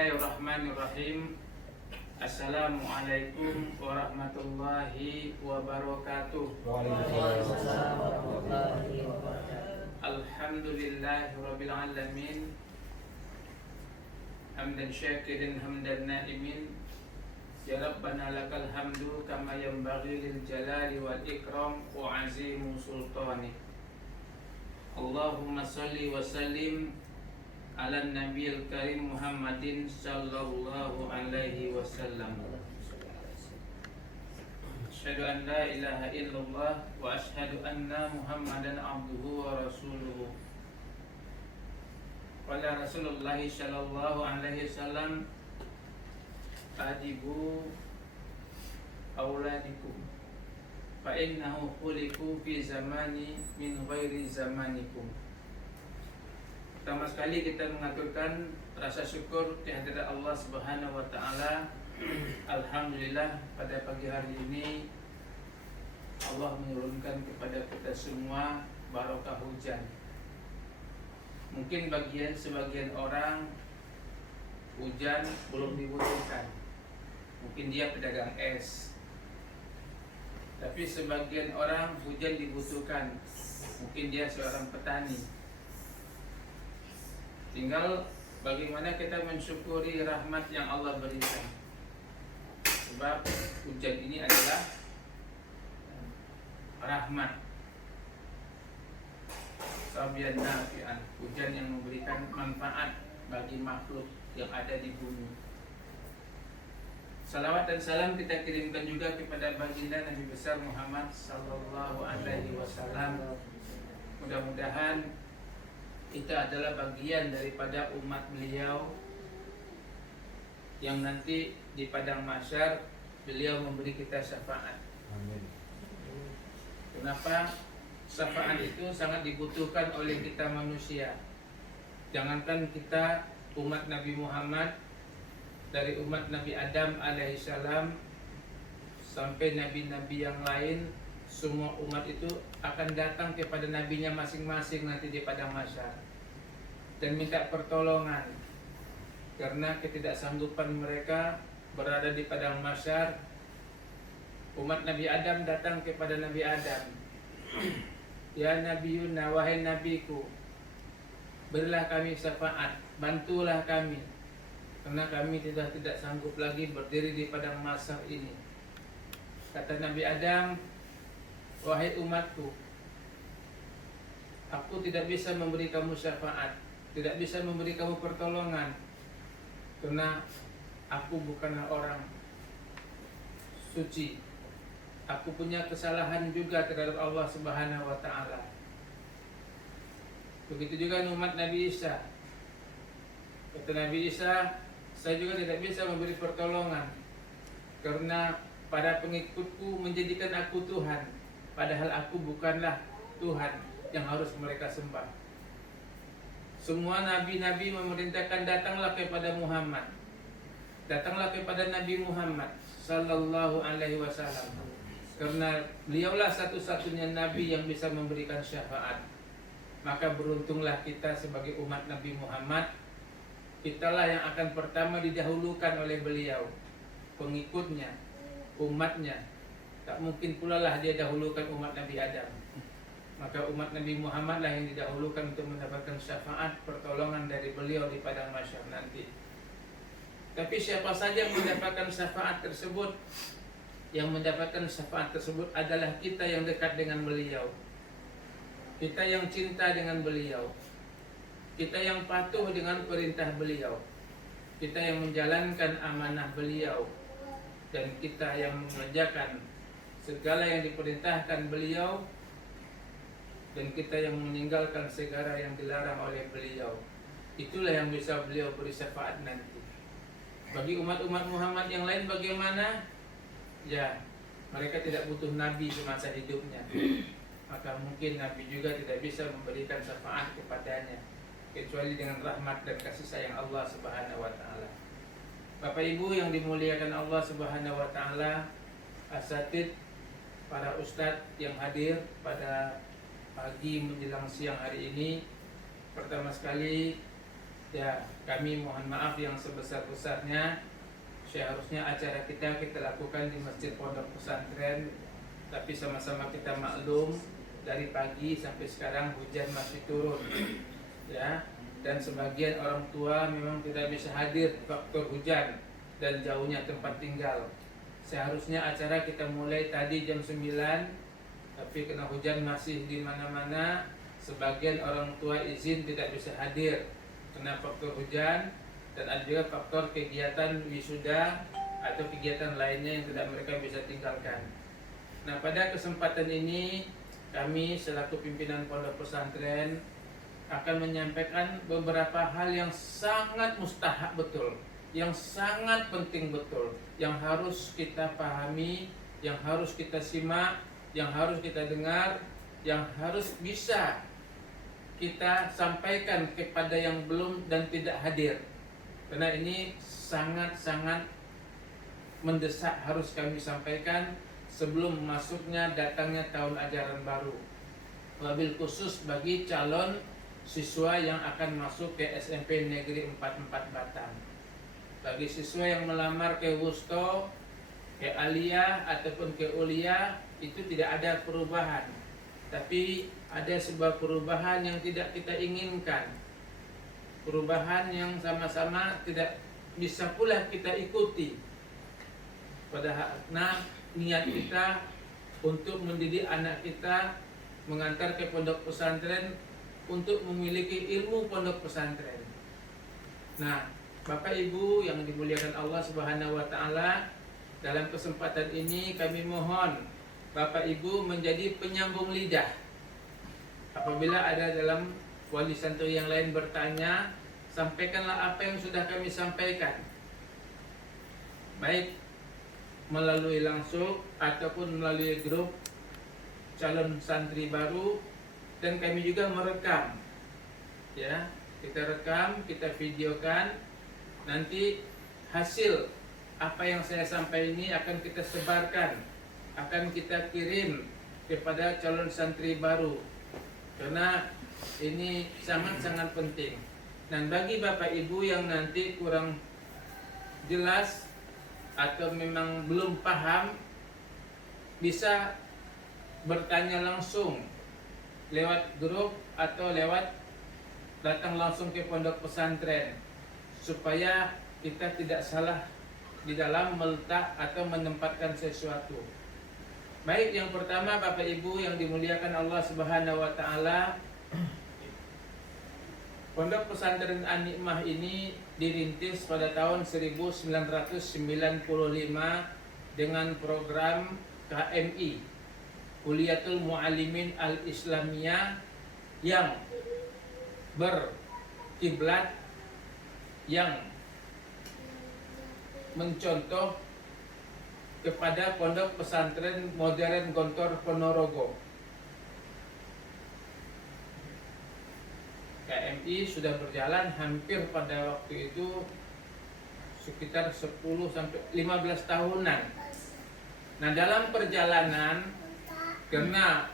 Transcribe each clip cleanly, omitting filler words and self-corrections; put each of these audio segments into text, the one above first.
Bismillahirrahmanirrahim. Assalamualaikum warahmatullahi wabarakatuh. Waalaikumsalam warahmatullahi wabarakatuh. Alhamdulillahirabbil alamin. Hamdan syakirin hamdan naimin. Ya Rabbana lakal hamdu kama yanbaghi lil jalali wal ikram wa azimu sultani. Allahumma salli wa sallim ala nabiyil karim Muhammadin sallallahu alaihi wasallam. Asyhadu an la ilaha illallah wa asyhadu anna Muhammadan abduhu wa rasuluhu. Qala Rasulullah sallallahu alaihi wasallam, adibu auladikum fa innahu khuliqu fi zamani min ghairi zamanikum. Pertama sekali kita mengaturkan rasa syukur kehadirat Allah Subhanahu wa taala. Alhamdulillah pada pagi hari ini Allah menurunkan kepada kita semua barokah hujan. Mungkin sebagian orang hujan belum dibutuhkan. Mungkin dia pedagang es. Tapi sebagian orang hujan dibutuhkan. Mungkin dia seorang petani. Tinggal bagaimana kita mensyukuri rahmat yang Allah berikan. Sebab hujan ini adalah rahmat. Sabian nafi'an, hujan yang memberikan manfaat bagi makhluk yang ada di bumi. Salawat dan salam kita kirimkan juga kepada baginda Nabi besar Muhammad sallallahu alaihi wasallam. Mudah-mudahan kita adalah bagian daripada umat beliau yang nanti di padang mahsyar beliau memberi kita syafaat. Amin. Kenapa? Syafaat itu sangat dibutuhkan oleh kita manusia. Jangankan kita umat Nabi Muhammad, dari umat Nabi Adam alaihissalam sampai nabi-nabi yang lain, semua umat itu akan datang kepada nabinya masing-masing nanti di padang mahsyar dan minta pertolongan karena ketidaksanggupan mereka berada di padang mahsyar. Umat Nabi Adam datang kepada Nabi Adam, ya Nabiyuna, wahai nabiku, berilah kami syafaat, bantulah kami karena kami tidak sanggup lagi berdiri di padang mahsyar ini. Kata Nabi Adam, wahai umatku, aku tidak bisa memberi kamu syafaat, tidak bisa memberi kamu pertolongan karena aku bukanlah orang suci. Aku punya kesalahan juga terhadap Allah Subhanahu wa taala. Begitu juga umat Nabi Isa. Kata Nabi Isa, saya juga tidak bisa memberi pertolongan karena para pengikutku menjadikan aku Tuhan, padahal aku bukanlah Tuhan yang harus mereka sembah. Semua nabi-nabi memerintahkan datanglah kepada Muhammad. Datanglah kepada Nabi Muhammad sallallahu alaihi wasallam. Karena beliaulah satu-satunya nabi yang bisa memberikan syafaat. Maka beruntunglah kita sebagai umat Nabi Muhammad. Kitalah yang akan pertama didahulukan oleh beliau, pengikutnya, umatnya. Tak mungkin pula lah dia dahulukan umat Nabi Adam. Maka umat Nabi Muhammad lah yang didahulukan untuk mendapatkan syafaat, pertolongan dari beliau di padang mahsyar nanti. Tapi siapa saja yang mendapatkan syafaat tersebut? Yang mendapatkan syafaat tersebut adalah kita yang dekat dengan beliau, kita yang cinta dengan beliau, kita yang patuh dengan perintah beliau, kita yang menjalankan amanah beliau, dan kita yang mengerjakan segala yang diperintahkan beliau, dan kita yang meninggalkan segala yang dilarang oleh beliau. Itulah yang bisa beliau beri syafaat nanti. Bagi umat-umat Muhammad yang lain bagaimana? Ya, mereka tidak butuh nabi semasa hidupnya. Maka mungkin nabi juga tidak bisa memberikan syafaat kepadanya kecuali dengan rahmat dan kasih sayang Allah Subhanahu wa taala. Bapak Ibu yang dimuliakan Allah Subhanahu wa taala, asatid, para ustadz yang hadir pada pagi menjelang siang hari ini, pertama sekali Ya, kami mohon maaf yang sebesar-besarnya. Seharusnya acara kita lakukan di Masjid Pondok Pesantren, tapi sama-sama kita maklum dari pagi sampai sekarang hujan masih turun, ya. Dan sebagian orang tua memang tidak bisa hadir faktor hujan dan jauhnya tempat tinggal. Seharusnya acara kita mulai tadi jam 9, tapi kena hujan masih di mana-mana. Sebagian orang tua izin tidak bisa hadir kena faktor hujan, dan ada juga faktor kegiatan wisuda atau kegiatan lainnya yang tidak mereka bisa tinggalkan. Nah, pada kesempatan ini kami selaku pimpinan Pondok Pesantren akan menyampaikan beberapa hal yang sangat mustahab betul, yang sangat penting betul, yang harus kita pahami, yang harus kita simak, yang harus kita dengar, yang harus bisa kita sampaikan kepada yang belum dan tidak hadir. Karena ini sangat-sangat mendesak harus kami sampaikan sebelum masuknya datangnya tahun ajaran baru. Wabil khusus bagi calon siswa yang akan masuk ke SMP Negeri 44 Batam. Bagi siswa yang melamar ke Wusto, ke Aliyah ataupun ke Ulia, itu tidak ada perubahan. Tapi ada sebuah perubahan yang tidak kita inginkan. Perubahan yang sama-sama tidak bisa pula kita ikuti. Padahal niat kita untuk mendidik anak kita, mengantar ke pondok pesantren untuk memiliki ilmu pondok pesantren. Nah, Bapak Ibu yang dimuliakan Allah Subhanahu wa taala, dalam kesempatan ini kami mohon Bapak Ibu menjadi penyambung lidah. Apabila ada dalam wali santri yang lain bertanya, sampaikanlah apa yang sudah kami sampaikan, baik melalui langsung ataupun melalui grup calon santri baru. Dan kami juga merekam, ya, kita rekam, kita videokan. Nanti hasil apa yang saya sampaikan ini akan kita sebarkan, akan kita kirim kepada calon santri baru, karena ini sangat-sangat penting. Dan bagi Bapak Ibu yang nanti kurang jelas atau memang belum paham, bisa bertanya langsung lewat grup atau lewat datang langsung ke pondok pesantren, supaya kita tidak salah di dalam meletak atau menempatkan sesuatu. Baik, yang pertama Bapak Ibu yang dimuliakan Allah Subhanahu wa taala, Pondok Pesantren An-Nikmah ini dirintis pada tahun 1995 dengan program KMI, Kuliatul Muallimin Al-Islamiyah, yang berkiblat, yang mencontoh kepada Pondok Pesantren Modern Gontor Ponorogo. KMI sudah berjalan hampir pada waktu itu sekitar 10 sampai 15 tahunan. Nah, dalam perjalanan, karena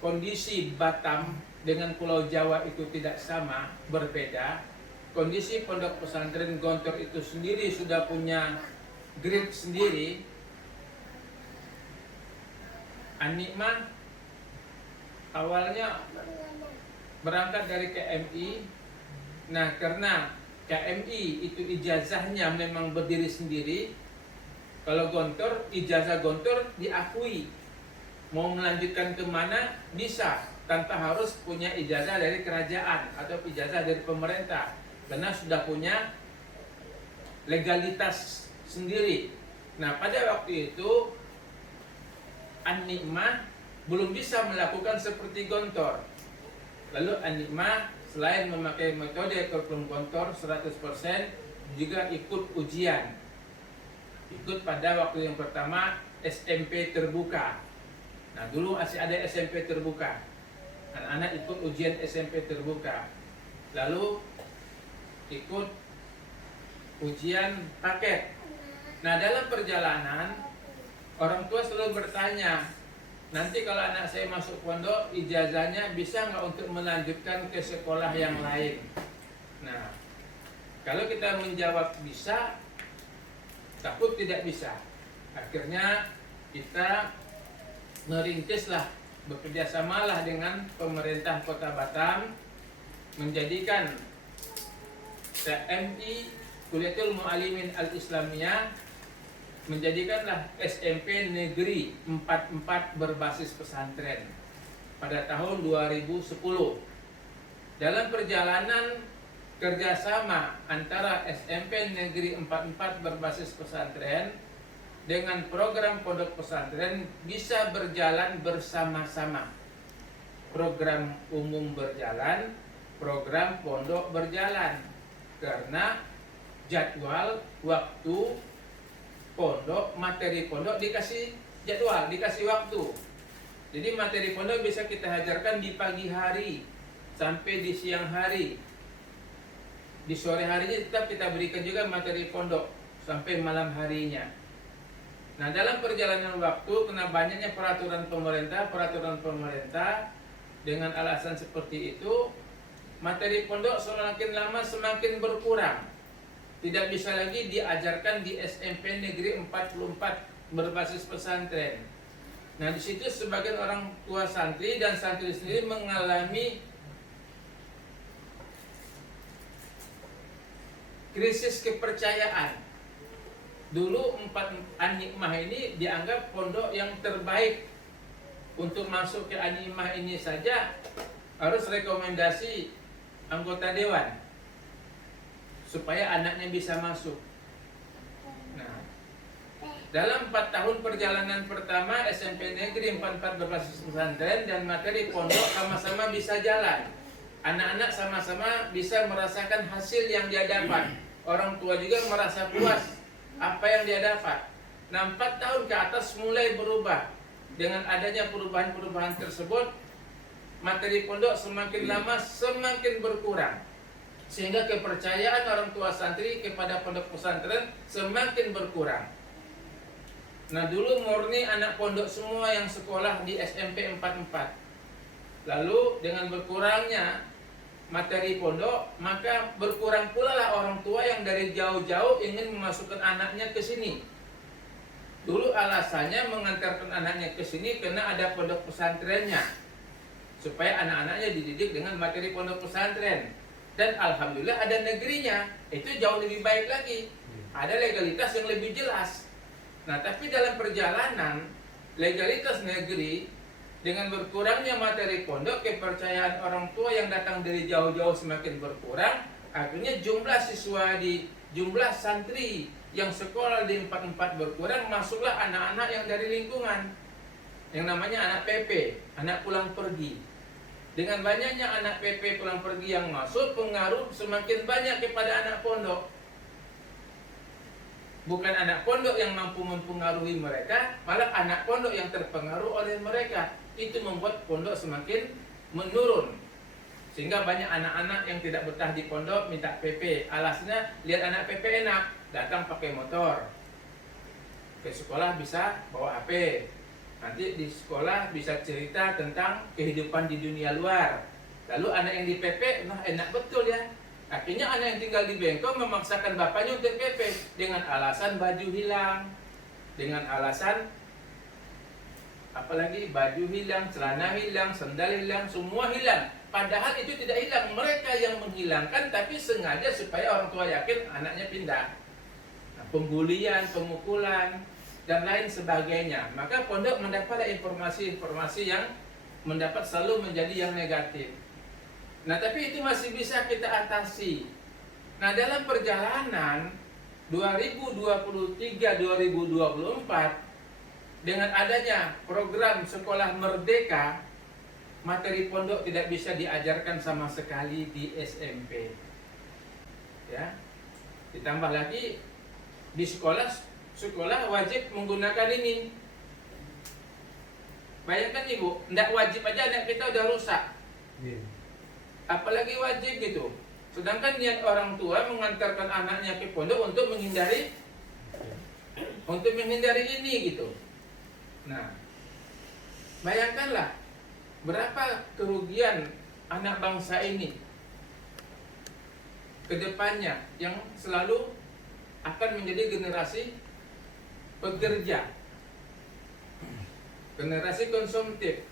kondisi Batam dengan Pulau Jawa itu tidak sama, berbeda. Kondisi Pondok Pesantren Gontor itu sendiri sudah punya grade sendiri. An-Nikmah awalnya berangkat dari KMI. Nah, karena KMI itu ijazahnya memang berdiri sendiri, kalau Gontor, ijazah Gontor diakui. Mau melanjutkan kemana bisa, tanpa harus punya ijazah dari kerajaan atau ijazah dari pemerintah, karena sudah punya legalitas sendiri. Nah, pada waktu itu An-Nikmah belum bisa melakukan seperti Gontor. Lalu An-Nikmah selain memakai metode kurikulum Gontor 100%, juga ikut ujian. Ikut pada waktu yang pertama SMP terbuka. Nah, dulu masih ada SMP terbuka. Anak-anak ikut ujian SMP terbuka. Lalu ikut ujian paket. Nah, dalam perjalanan orang tua selalu bertanya, nanti kalau anak saya masuk pondok, ijazahnya bisa nggak untuk melanjutkan ke sekolah yang lain? Nah, Kalau kita menjawab bisa, takut tidak bisa. Akhirnya kita merintislah, bekerjasamalah dengan pemerintah Kota Batam menjadikan KMI Kuliatul Mu'allimin Al-Islamiyah, menjadikanlah SMP Negeri 44 berbasis pesantren pada tahun 2010. Dalam perjalanan kerjasama antara SMP Negeri 44 berbasis pesantren dengan program pondok pesantren bisa berjalan bersama-sama. Program umum berjalan, program pondok berjalan, karena jadwal, waktu pondok, materi pondok dikasih jadwal, dikasih waktu. Jadi materi pondok bisa kita ajarkan di pagi hari sampai di siang hari. Di sore harinya tetap kita berikan juga materi pondok sampai malam harinya. Nah, dalam perjalanan waktu kena banyaknya peraturan pemerintah dengan alasan seperti itu, materi pondok semakin lama semakin berkurang. Tidak bisa lagi diajarkan di SMP Negeri 44 berbasis pesantren. Nah, di situ sebagian orang tua santri dan santri sendiri mengalami krisis kepercayaan. Dulu 4 An-Hikmah ini dianggap pondok yang terbaik. Untuk masuk ke An-Hikmah ini saja harus rekomendasi anggota dewan supaya anaknya bisa masuk. Nah, dalam 4 tahun perjalanan pertama SMP Negeri 44 berbasis pesantren dan materi pondok sama-sama bisa jalan. Anak-anak sama-sama bisa merasakan hasil yang dia dapat. Orang tua juga merasa puas apa yang dia dapat. Nah, 4 tahun ke atas mulai berubah. Dengan adanya perubahan-perubahan tersebut, materi pondok semakin lama semakin berkurang, sehingga kepercayaan orang tua santri kepada pondok pesantren semakin berkurang. Nah, dulu murni anak pondok semua yang sekolah di SMP 44. Lalu dengan berkurangnya materi pondok, maka berkurang pula lah orang tua yang dari jauh-jauh ingin memasukkan anaknya ke sini. Dulu alasannya mengantarkan anaknya ke sini karena ada pondok pesantrennya, supaya anak-anaknya dididik dengan materi pondok pesantren. Dan alhamdulillah ada negerinya, itu jauh lebih baik lagi, ada legalitas yang lebih jelas. Nah, tapi dalam perjalanan legalitas negeri dengan berkurangnya materi pondok, kepercayaan orang tua yang datang dari jauh-jauh semakin berkurang. Akhirnya jumlah siswa jumlah santri yang sekolah di 44 berkurang, masuklah anak-anak yang dari lingkungan, yang namanya anak PP, anak pulang pergi. Dengan banyaknya anak PP pulang pergi yang masuk, pengaruh semakin banyak kepada anak pondok. Bukan anak pondok yang mampu mempengaruhi mereka, malah anak pondok yang terpengaruh oleh mereka. Itu membuat pondok semakin menurun. Sehingga banyak anak-anak yang tidak betah di pondok minta PP. Alasnya lihat anak PP enak, datang pakai motor. Ke sekolah bisa bawa HP. Nanti di sekolah bisa cerita tentang kehidupan di dunia luar. Lalu anak yang di PP, nah enak betul ya. Akhirnya anak yang tinggal di Bengkong memaksakan bapaknya untuk PP dengan alasan baju hilang, dengan alasan apalagi baju hilang, celana hilang, sandal hilang, semua hilang. Padahal itu tidak hilang, mereka yang menghilangkan, tapi sengaja supaya orang tua yakin anaknya pindah. Nah, pembulian, pemukulan, dan lain sebagainya. Maka pondok mendapat informasi-informasi yang mendapat selalu menjadi yang negatif. Nah, tapi itu masih bisa kita atasi. Nah, dalam perjalanan 2023-2024 dengan adanya program Sekolah Merdeka, materi pondok tidak bisa diajarkan sama sekali di SMP. Ya. Ditambah lagi di sekolah wajib menggunakan ini. Bayangkan Ibu, tidak wajib aja anak kita udah rusak. Apalagi wajib gitu. Sedangkan niat orang tua mengantarkan anaknya ke pondok untuk menghindari ini gitu. Nah, bayangkanlah berapa kerugian anak bangsa ini kedepannya yang selalu akan menjadi generasi pekerja, generasi konsumtif.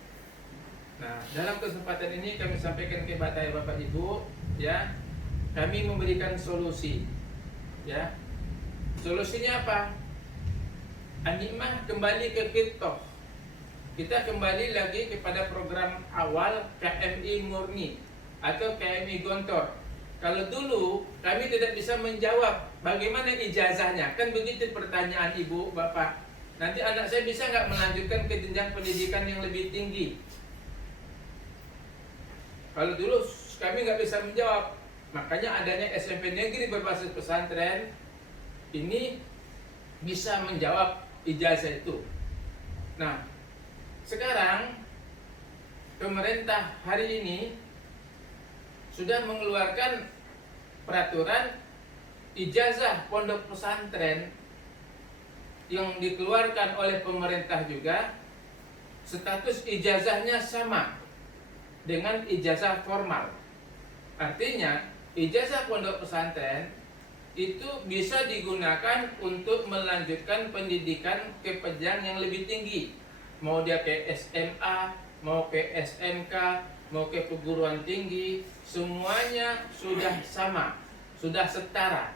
Nah, dalam kesempatan ini kami sampaikan kepada Bapak Ibu, ya, kami memberikan solusi, ya. Solusinya apa? Animah kembali ke Kitoh. Kita kembali lagi kepada program awal KMI murni atau KMI Gontor. Kalau dulu kami tidak bisa menjawab bagaimana ijazahnya, kan begitu pertanyaan ibu bapak. Nanti anak saya bisa nggak melanjutkan ke jenjang pendidikan yang lebih tinggi? Kalau dulu kami nggak bisa menjawab, makanya adanya SMP negeri berbasis pesantren ini bisa menjawab ijazah itu. Nah, sekarang pemerintah hari ini sudah mengeluarkan peraturan ijazah pondok pesantren yang dikeluarkan oleh pemerintah juga, status ijazahnya sama dengan ijazah formal. Artinya ijazah pondok pesantren itu bisa digunakan untuk melanjutkan pendidikan ke jenjang yang lebih tinggi, mau dia ke SMA, mau ke SMK, mau ke perguruan tinggi, semuanya sudah sama, sudah setara.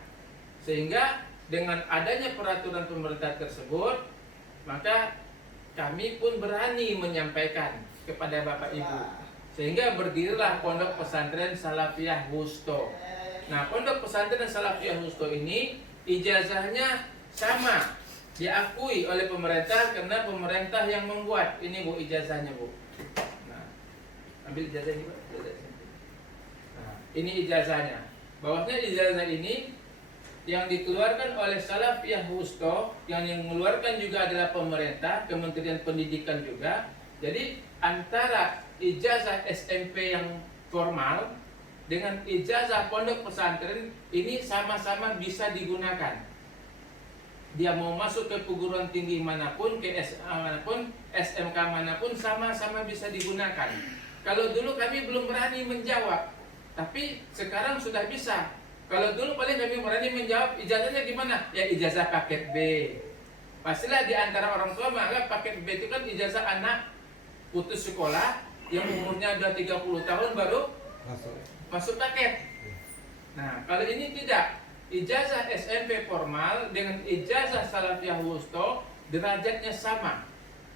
Sehingga dengan adanya peraturan pemerintah tersebut, maka kami pun berani menyampaikan kepada Bapak Ibu. Sehingga berdirilah Pondok Pesantren Salafiyah Wusto. Nah, Pondok Pesantren Salafiyah Wusto ini ijazahnya sama, diakui oleh pemerintah karena pemerintah yang membuat. Ini Bu ijazahnya Bu. Nah, ambil ijazah ini Pak. Nah, ini ijazahnya. Bahwasanya ijazah ini yang dikeluarkan oleh Salafiyah Wusto, yang mengeluarkan juga adalah pemerintah, Kementerian Pendidikan juga. Jadi antara ijazah SMP yang formal dengan ijazah pondok pesantren ini sama-sama bisa digunakan. Dia mau masuk ke perguruan tinggi manapun, ke SMA manapun, SMK manapun, sama-sama bisa digunakan. Kalau dulu kami belum berani menjawab, tapi sekarang sudah bisa. Kalau dulu paling kami berani menjawab, ijazahnya gimana? Ya ijazah paket B. Pastilah di antara orang tua menganggap paket B itu kan ijazah anak putus sekolah yang umurnya sudah 30 tahun baru masuk paket. Nah, kalau ini tidak. Ijazah SMP formal dengan ijazah Salafiyah Wusto derajatnya sama,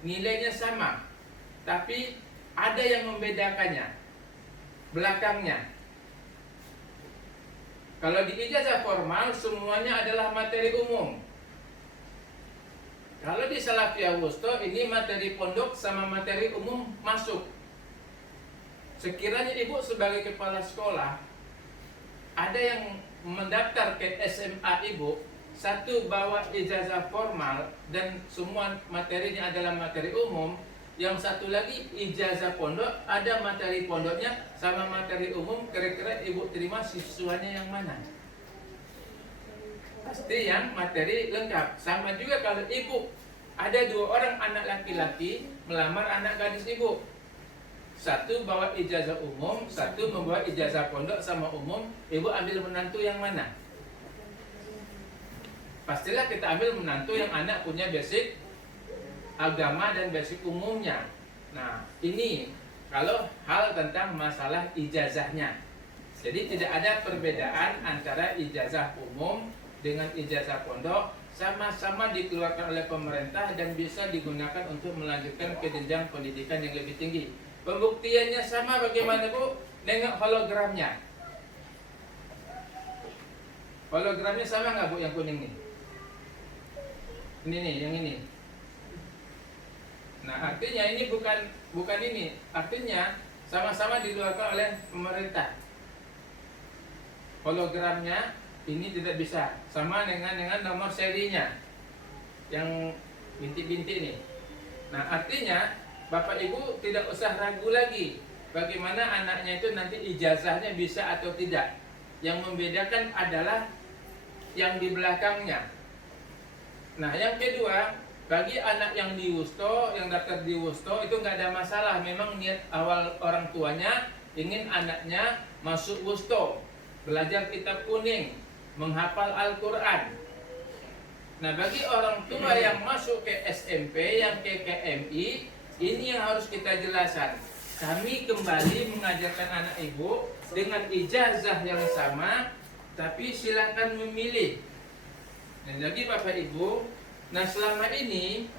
nilainya sama, tapi ada yang membedakannya belakangnya. Kalau di ijazah formal semuanya adalah materi umum. Kalau di Salafiyah Wusto ini materi pondok sama materi umum masuk. Sekiranya ibu sebagai kepala sekolah ada yang mendaftar ke SMA ibu, satu bawa ijazah formal dan semua materinya adalah materi umum, yang satu lagi ijazah pondok ada materi pondoknya sama materi umum, kira-kira ibu terima siswanya yang mana? Pasti yang materi lengkap. Sama juga kalau ibu ada 2 orang anak laki-laki melamar anak gadis ibu, satu bawa ijazah umum, satu membawa ijazah pondok sama umum, ibu ambil menantu yang mana? Pastilah kita ambil menantu yang anak punya basic agama dan basic umumnya. Nah, ini kalau hal tentang masalah ijazahnya. Jadi tidak ada perbedaan antara ijazah umum dengan ijazah pondok, sama-sama dikeluarkan oleh pemerintah dan bisa digunakan untuk melanjutkan ke jenjang pendidikan yang lebih tinggi. Pembuktiannya sama bagaimana Bu? Nengok hologramnya. Hologramnya sama nggak Bu yang kuning nih? Ini nih, yang ini. Nah, artinya ini bukan ini. Artinya sama-sama dikeluarkan oleh pemerintah. Hologramnya ini tidak bisa sama dengan nomor serinya yang bintik-bintik ini. Nah, artinya Bapak Ibu tidak usah ragu lagi bagaimana anaknya itu nanti ijazahnya bisa atau tidak. Yang membedakan adalah yang di belakangnya. Nah, yang kedua, bagi anak yang di Wusto, yang daftar di Wusto itu nggak ada masalah. Memang niat awal orang tuanya ingin anaknya masuk Wusto, belajar kitab kuning, menghafal Al-Quran. Nah, bagi orang tua yang masuk ke SMP, yang ke KMI, ini yang harus kita jelaskan. Kami kembali mengajarkan anak ibu dengan ijazah yang sama, tapi silakan memilih. Dan lagi Bapak Ibu, nah selama ini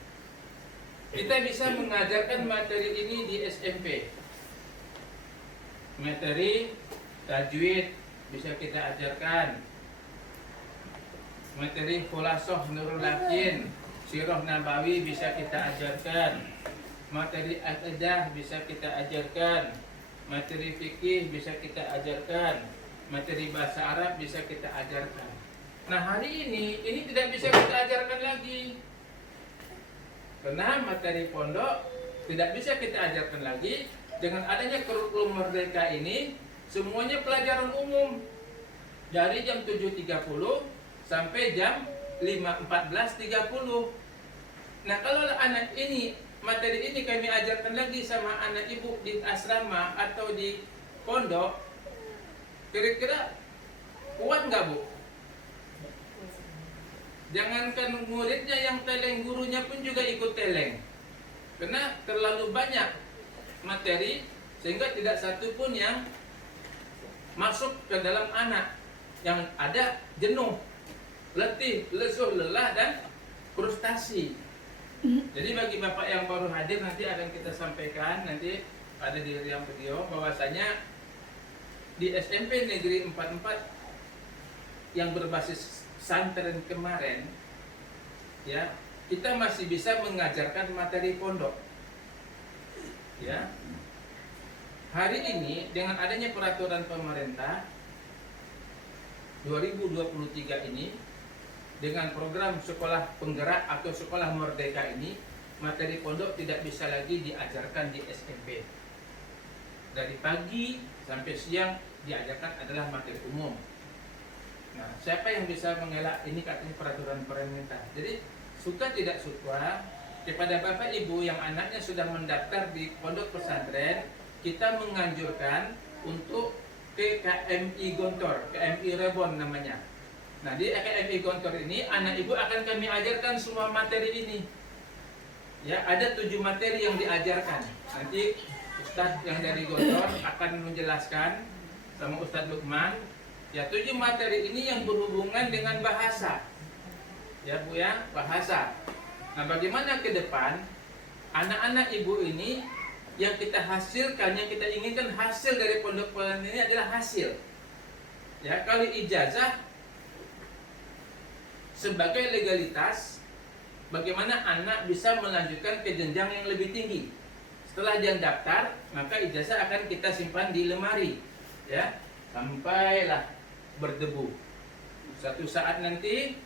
kita bisa mengajarkan materi ini di SMP. Materi tajwid bisa kita ajarkan. Materi Khulasoh Nurul Yakin, Sirah Nabawi bisa kita ajarkan. Materi akidah bisa kita ajarkan. Materi fikih bisa kita ajarkan. Materi bahasa Arab bisa kita ajarkan. Nah, hari ini tidak bisa kita ajarkan lagi. Karena materi pondok tidak bisa kita ajarkan lagi. Dengan adanya kurikulum Merdeka ini, semuanya pelajaran umum. Dari jam 7.30 sampai jam 14.30. Nah, kalau anak ini, materi ini kami ajarkan lagi sama anak ibu di asrama atau di pondok, kira-kira kuat nggak, Bu? Jangankan muridnya yang teleng, gurunya pun juga ikut teleng. Karena terlalu banyak materi sehingga tidak satu pun yang masuk ke dalam anak. Yang ada jenuh, letih, lesuh, lelah, dan frustasi. Jadi bagi Bapak yang baru hadir, nanti akan kita sampaikan nanti pada di yang video bahwasanya di SMP Negeri 44 yang berbasis santren kemarin, ya, kita masih bisa mengajarkan materi pondok. Ya. Hari ini dengan adanya peraturan pemerintah 2023 ini, dengan program sekolah penggerak atau sekolah merdeka ini, materi pondok tidak bisa lagi diajarkan di SMP. Dari pagi sampai siang diajarkan adalah materi umum. Nah, siapa yang bisa mengelak ini katanya peraturan pemerintah. Jadi suka tidak suka, kepada Bapak Ibu yang anaknya sudah mendaftar di pondok pesantren, kita menganjurkan untuk ke KMI Gontor, KMI Rebon namanya. Nah, di KMI Gontor ini anak ibu akan kami ajarkan semua materi ini. Ya, ada 7 materi yang diajarkan. Nanti Ustadz yang dari Gontor akan menjelaskan sama Ustadz Lukman. Ya, 7 materi ini yang berhubungan dengan bahasa. Ya, Bu ya, bahasa. Nah, bagaimana ke depan anak-anak ibu ini yang kita hasilkan, yang kita inginkan hasil dari pondok pesantren ini adalah hasil. Ya, kalau ijazah sebagai legalitas, bagaimana anak bisa melanjutkan ke jenjang yang lebih tinggi. Setelah dia daftar, maka ijazah akan kita simpan di lemari, ya, sampailah berdebu. Suatu saat nanti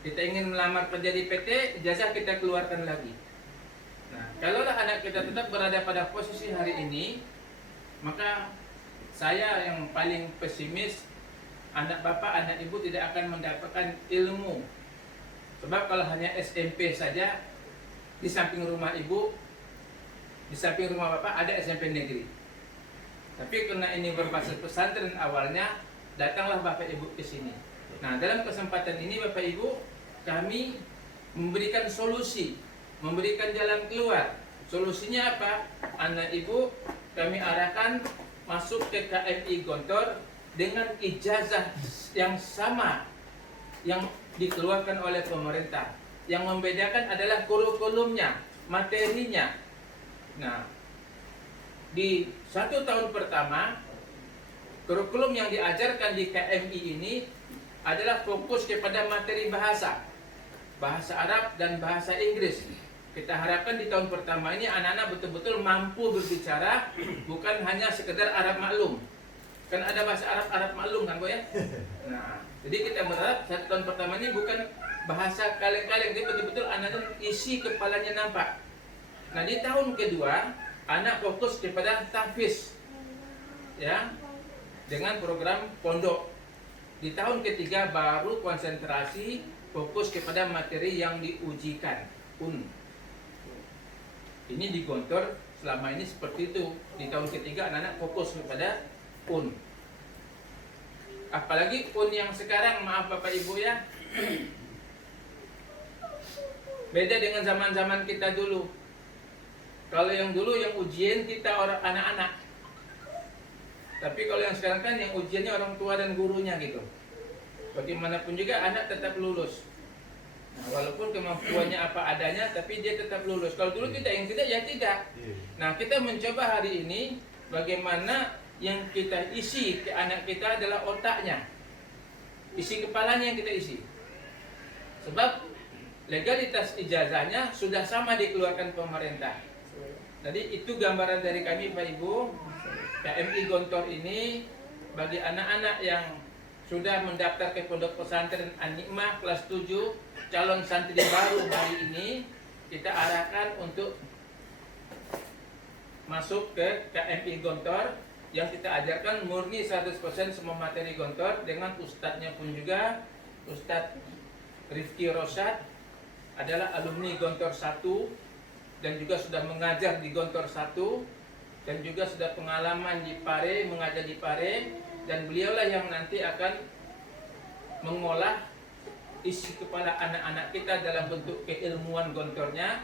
kita ingin melamar kerja di PT, ijazah kita keluarkan lagi. Nah, kalaulah anak kita tetap berada pada posisi hari ini, maka saya yang paling pesimis, anak bapak, anak ibu tidak akan mendapatkan ilmu. Sebab kalau hanya SMP saja, di samping rumah ibu, di samping rumah bapak ada SMP negeri. Tapi karena ini berbasis pesantren awalnya, datanglah bapak ibu ke sini. Nah, dalam kesempatan ini bapak ibu, kami memberikan solusi, memberikan jalan keluar. Solusinya apa? Anak ibu kami arahkan masuk ke KMI Gontor dengan ijazah yang sama yang dikeluarkan oleh pemerintah. Yang membedakan adalah kurikulumnya, materinya. Nah, di 1 tahun pertama, kurikulum yang diajarkan di KMI ini adalah fokus kepada materi bahasa, bahasa Arab dan bahasa Inggris. Kita harapkan di tahun pertama ini anak-anak betul-betul mampu berbicara, bukan hanya sekedar Arab maklum. Kan ada bahasa Arab maklum kan, Bu ya? Nah, jadi kita berharap 1 tahun pertama ini bukan bahasa kaleng-kaleng, jadi betul-betul anak-anak isi kepalanya nampak. Nah, di tahun kedua, anak fokus kepada tahfiz, ya, dengan program pondok. Di tahun ketiga baru konsentrasi fokus kepada materi yang diujikan. Ini di Gontor selama ini seperti itu. Di tahun ketiga anak-anak fokus kepada Apalagi pun yang sekarang, maaf Bapak Ibu ya, beda dengan zaman-zaman kita dulu. Kalau yang dulu yang ujian kita orang anak-anak. Tapi kalau yang sekarang kan yang ujiannya orang tua dan gurunya gitu. Bagaimanapun juga anak tetap lulus. Nah, walaupun kemampuannya apa adanya, tapi dia tetap lulus. Kalau dulu tidak, yang tidak ya tidak. Nah, kita mencoba hari ini bagaimana yang kita isi ke anak kita adalah otaknya. Isi kepalanya yang kita isi. Sebab legalitas ijazahnya sudah sama dikeluarkan pemerintah. Jadi itu gambaran dari kami Pak Ibu. KMI Gontor ini bagi anak-anak yang sudah mendaftar ke Pondok Pesantren An-Nikmah kelas 7, calon santri baru hari ini, kita arahkan untuk masuk ke KMI Gontor yang kita ajarkan murni 100% semua materi Gontor, dengan ustadznya pun juga Ustadz Rifki Rosyad adalah alumni Gontor 1 dan juga sudah mengajar di Gontor 1 dan juga sudah pengalaman di Pare, mengajar di Pare, dan beliaulah yang nanti akan mengolah isi kepala anak-anak kita dalam bentuk keilmuan Gontornya.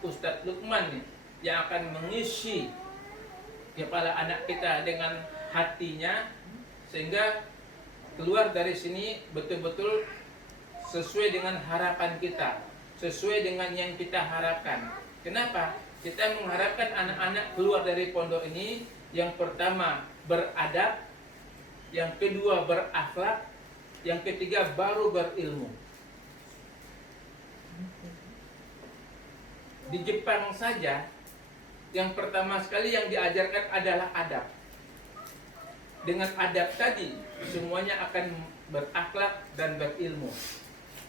Ustadz Lukman nih yang akan mengisi kepala anak kita dengan hatinya, sehingga keluar dari sini betul-betul sesuai dengan harapan kita, sesuai dengan yang kita harapkan. Kenapa? Kita mengharapkan anak-anak keluar dari pondok ini, yang pertama beradab, yang kedua berakhlak, yang ketiga baru berilmu. Di Jepang saja, yang pertama sekali yang diajarkan adalah adab. Dengan adab tadi, semuanya akan berakhlak dan berilmu.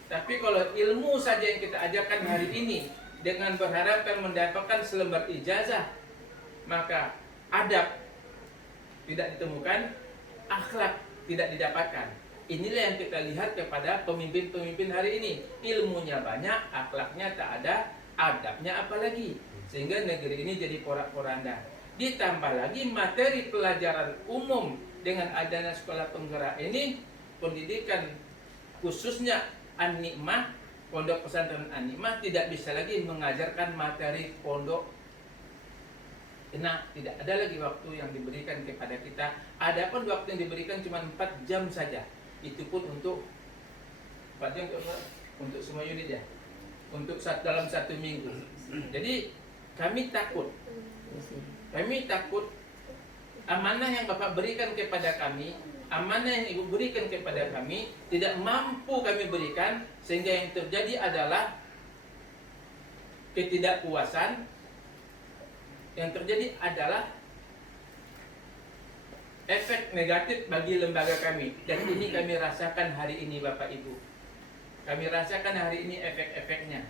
Tapi kalau ilmu saja yang kita ajarkan hari ini, dengan berharapkan mendapatkan selembar ijazah, maka adab tidak ditemukan, akhlak tidak didapatkan. Inilah yang kita lihat kepada pemimpin-pemimpin hari ini. Ilmunya banyak, akhlaknya tak ada, adabnya apalagi. Sehingga negeri ini jadi porak-poranda. Ditambah lagi materi pelajaran umum dengan adanya sekolah penggerak ini, pendidikan khususnya An-Nikmah, Pondok Pesantren An-Nikmah tidak bisa lagi mengajarkan materi pondok. Nah, tidak ada lagi waktu yang diberikan kepada kita. Adapun waktu yang diberikan cuma 4 jam saja. Itu pun untuk 4 jam untuk semua unit ya. Untuk dalam 1 minggu. Jadi kami takut. Kami takut amanah yang Bapak berikan kepada kami, amanah yang Ibu berikan kepada kami, tidak mampu kami berikan, sehingga yang terjadi adalah ketidakpuasan. Yang terjadi adalah efek negatif bagi lembaga kami. Dan ini kami rasakan hari ini Bapak Ibu. Kami rasakan hari ini efek-efeknya.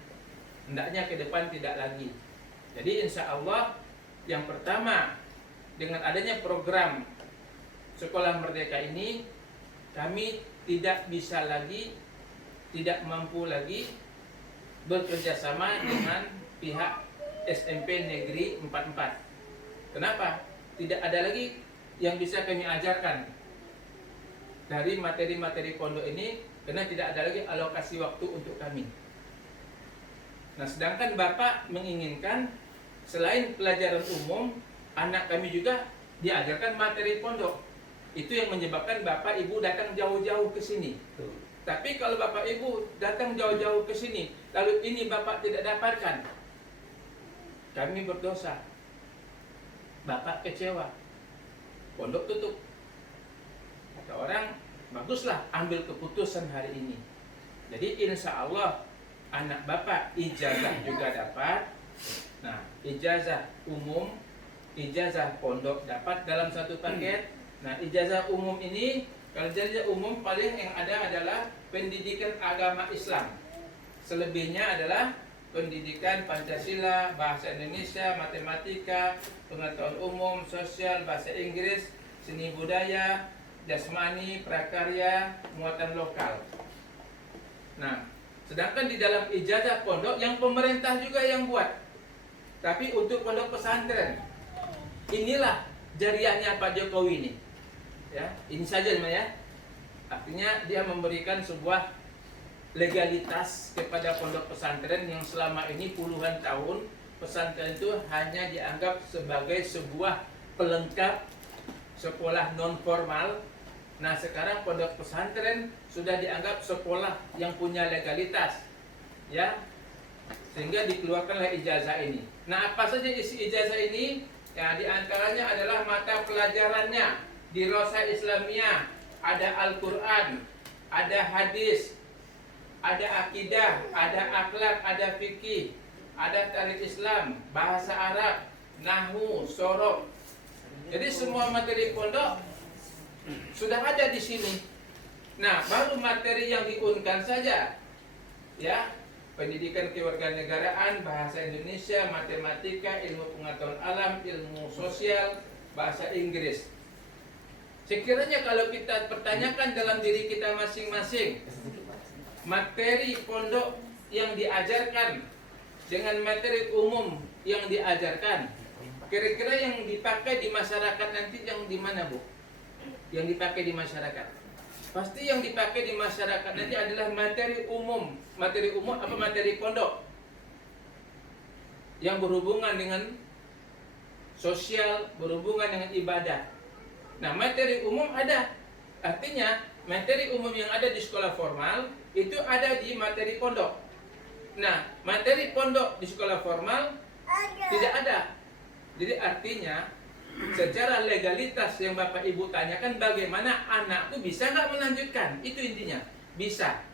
Hendaknya ke depan tidak lagi. Jadi insya Allah yang pertama, dengan adanya program Sekolah Merdeka ini, kami tidak bisa lagi, tidak mampu lagi bekerja sama dengan pihak SMP Negeri 44. Kenapa? Tidak ada lagi yang bisa kami ajarkan dari materi-materi pondok ini, karena tidak ada lagi alokasi waktu untuk kami. Nah, sedangkan Bapak menginginkan selain pelajaran umum, anak kami juga diajarkan materi pondok. Itu yang menyebabkan Bapak Ibu datang jauh-jauh ke sini. Tapi kalau Bapak Ibu datang jauh-jauh ke sini, lalu ini Bapak tidak dapatkan, kami berdosa. Bapak kecewa. Pondok tutup. Kata orang, baguslah ambil keputusan hari ini. Jadi insya Allah anak Bapak ijazah juga dapat. Nah, ijazah umum, ijazah pondok dapat dalam satu paket. Nah, ijazah umum ini, kalau ijazah umum paling yang ada adalah pendidikan agama Islam. Selebihnya adalah pendidikan Pancasila, bahasa Indonesia, matematika, pengetahuan umum, sosial, bahasa Inggris, seni budaya, jasmani, prakarya, muatan lokal. Nah, sedangkan di dalam ijazah pondok yang pemerintah juga yang buat, tapi untuk pondok pesantren, inilah jariahnya Pak Jokowi ini. Ya, ini saja ya. Artinya dia memberikan sebuah legalitas kepada pondok pesantren yang selama ini puluhan tahun pesantren itu hanya dianggap sebagai sebuah pelengkap sekolah non formal. Nah, sekarang pondok pesantren sudah dianggap sekolah yang punya legalitas, ya, sehingga dikeluarkanlah ijazah ini. Nah, apa saja isi ijazah ini? Ya, diantaranya adalah mata pelajarannya. Di Rosa Islamiyah ada Al-Quran, ada hadis, ada akidah, ada akhlak, ada fikih, ada tarikh Islam, bahasa Arab, nahwu, sorok. Jadi semua materi pondok sudah ada di sini. Nah, baru materi yang diunkan saja, ya, pendidikan kewarganegaraan, bahasa Indonesia, matematika, ilmu pengetahuan alam, ilmu sosial, bahasa Inggris. Sekiranya kalau kita pertanyakan dalam diri kita masing-masing, materi pondok yang diajarkan dengan materi umum yang diajarkan, kira-kira yang dipakai di masyarakat nanti yang di mana, Bu? Yang dipakai di masyarakat? Pasti yang dipakai di masyarakat nanti adalah materi umum. Materi umum apa materi pondok? Yang berhubungan dengan sosial, berhubungan dengan ibadah. Nah, materi umum ada. Artinya, materi umum yang ada di sekolah formal itu ada di materi pondok. Nah, materi pondok di sekolah formal tidak ada. Jadi artinya secara legalitas yang Bapak Ibu tanyakan, bagaimana anakku bisa nggak melanjutkan? Itu intinya, bisa.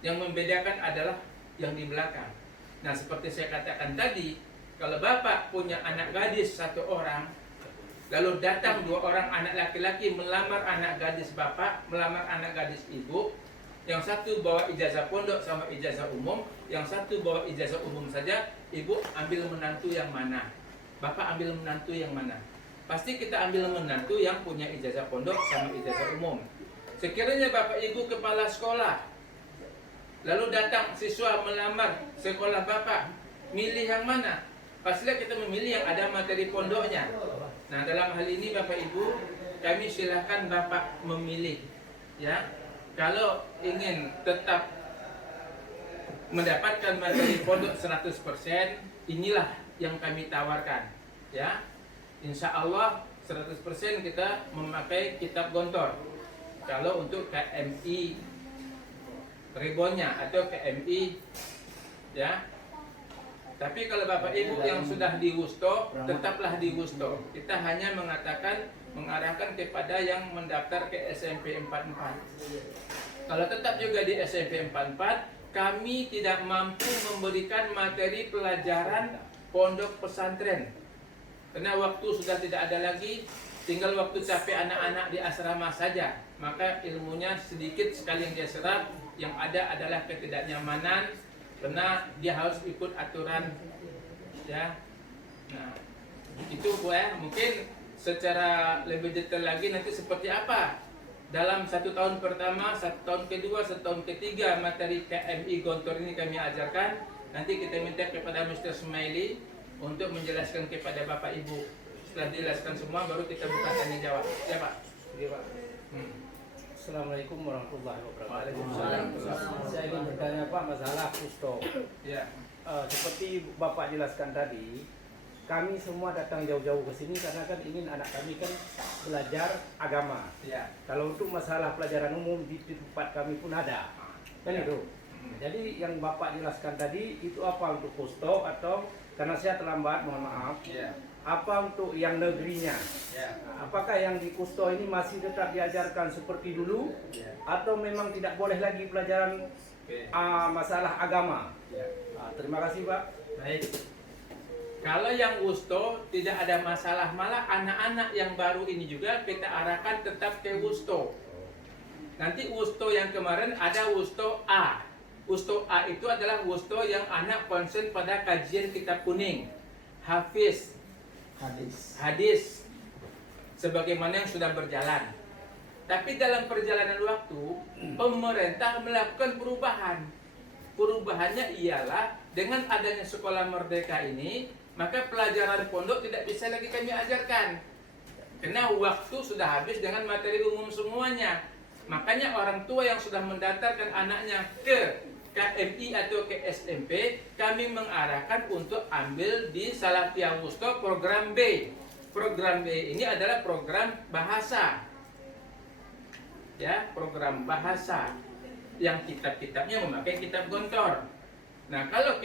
Yang membedakan adalah yang di belakang. Nah, seperti saya katakan tadi, kalau Bapak punya anak gadis satu orang, lalu datang 2 orang anak laki-laki melamar anak gadis Bapak, melamar anak gadis Ibu, yang satu bawa ijazah pondok sama ijazah umum, yang satu bawa ijazah umum saja, Ibu ambil menantu yang mana? Bapak ambil menantu yang mana? Pasti kita ambil menantu yang punya ijazah pondok sama ijazah umum. Sekiranya Bapak Ibu kepala sekolah, lalu datang siswa melamar sekolah Bapak, milih yang mana? Pastilah kita memilih yang ada materi pondoknya. Nah, dalam hal ini Bapak Ibu, kami silahkan Bapak memilih, ya. Kalau ingin tetap mendapatkan materi pondok 100%, inilah yang kami tawarkan, ya. Insya Allah 100% kita memakai kitab gontor. Kalau untuk KMI Ribonnya atau KMI, ya. Tapi kalau Bapak Ibu yang sudah di Wusto, tetaplah di Wusto. Kita hanya mengarahkan kepada yang mendaftar ke SMP 44. Kalau tetap juga di SMP 44, kami tidak mampu memberikan materi pelajaran pondok pesantren. Karena waktu sudah tidak ada lagi, tinggal waktu capek anak-anak di asrama saja. Maka ilmunya sedikit sekali yang dia serap, yang ada adalah ketidaknyamanan, karena dia harus ikut aturan, ya. Nah, itu Bu ya. Mungkin secara lebih detail lagi nanti seperti apa dalam 1 tahun pertama, 1 tahun kedua, 1 tahun ketiga materi KMI Gontor ini kami ajarkan. Nanti kita minta kepada Mr. Smaili untuk menjelaskan kepada Bapak Ibu. Setelah dijelaskan semua, baru kita buka tanya jawab. Ya Pak. Iya Pak. Assalamualaikum warahmatullahi wabarakatuh. Waalaikumsalam. Saya ingin bertanya Pak masalah kusto. Ya. Seperti Bapak jelaskan tadi, kami semua datang jauh-jauh ke sini karena kan ingin anak kami kan belajar agama. Ya. Kalau untuk masalah pelajaran umum di tempat kami pun ada, kan Ya. itu. Jadi yang Bapak jelaskan tadi itu apa untuk kusto atau karena saya terlambat, mohon maaf. Ya. Apa untuk yang negerinya? Ya. Apakah yang di kusto ini masih tetap diajarkan seperti dulu Ya. atau memang tidak boleh lagi pelajaran Oke. masalah agama? Ya. Terima kasih Pak. Baik. Kalau yang Wusto tidak ada masalah, malah anak-anak yang baru ini juga kita arahkan tetap ke Wusto. Nanti Wusto yang kemarin ada Wusto A. Wusto A itu adalah Wusto yang anak konsen pada kajian kitab kuning, Hafiz, hadis, sebagaimana yang sudah berjalan. Tapi dalam perjalanan waktu, pemerintah melakukan perubahan. Perubahannya ialah dengan adanya sekolah merdeka ini, maka pelajaran pondok tidak bisa lagi kami ajarkan. Karena waktu sudah habis dengan materi umum semuanya. Makanya orang tua yang sudah mendaftarkan anaknya ke KMI atau ke SMP, kami mengarahkan untuk ambil di Salafiyah Wusta program B. Program B ini adalah program bahasa. Ya, program bahasa yang kitab-kitabnya memakai kitab gontor. Nah, kalau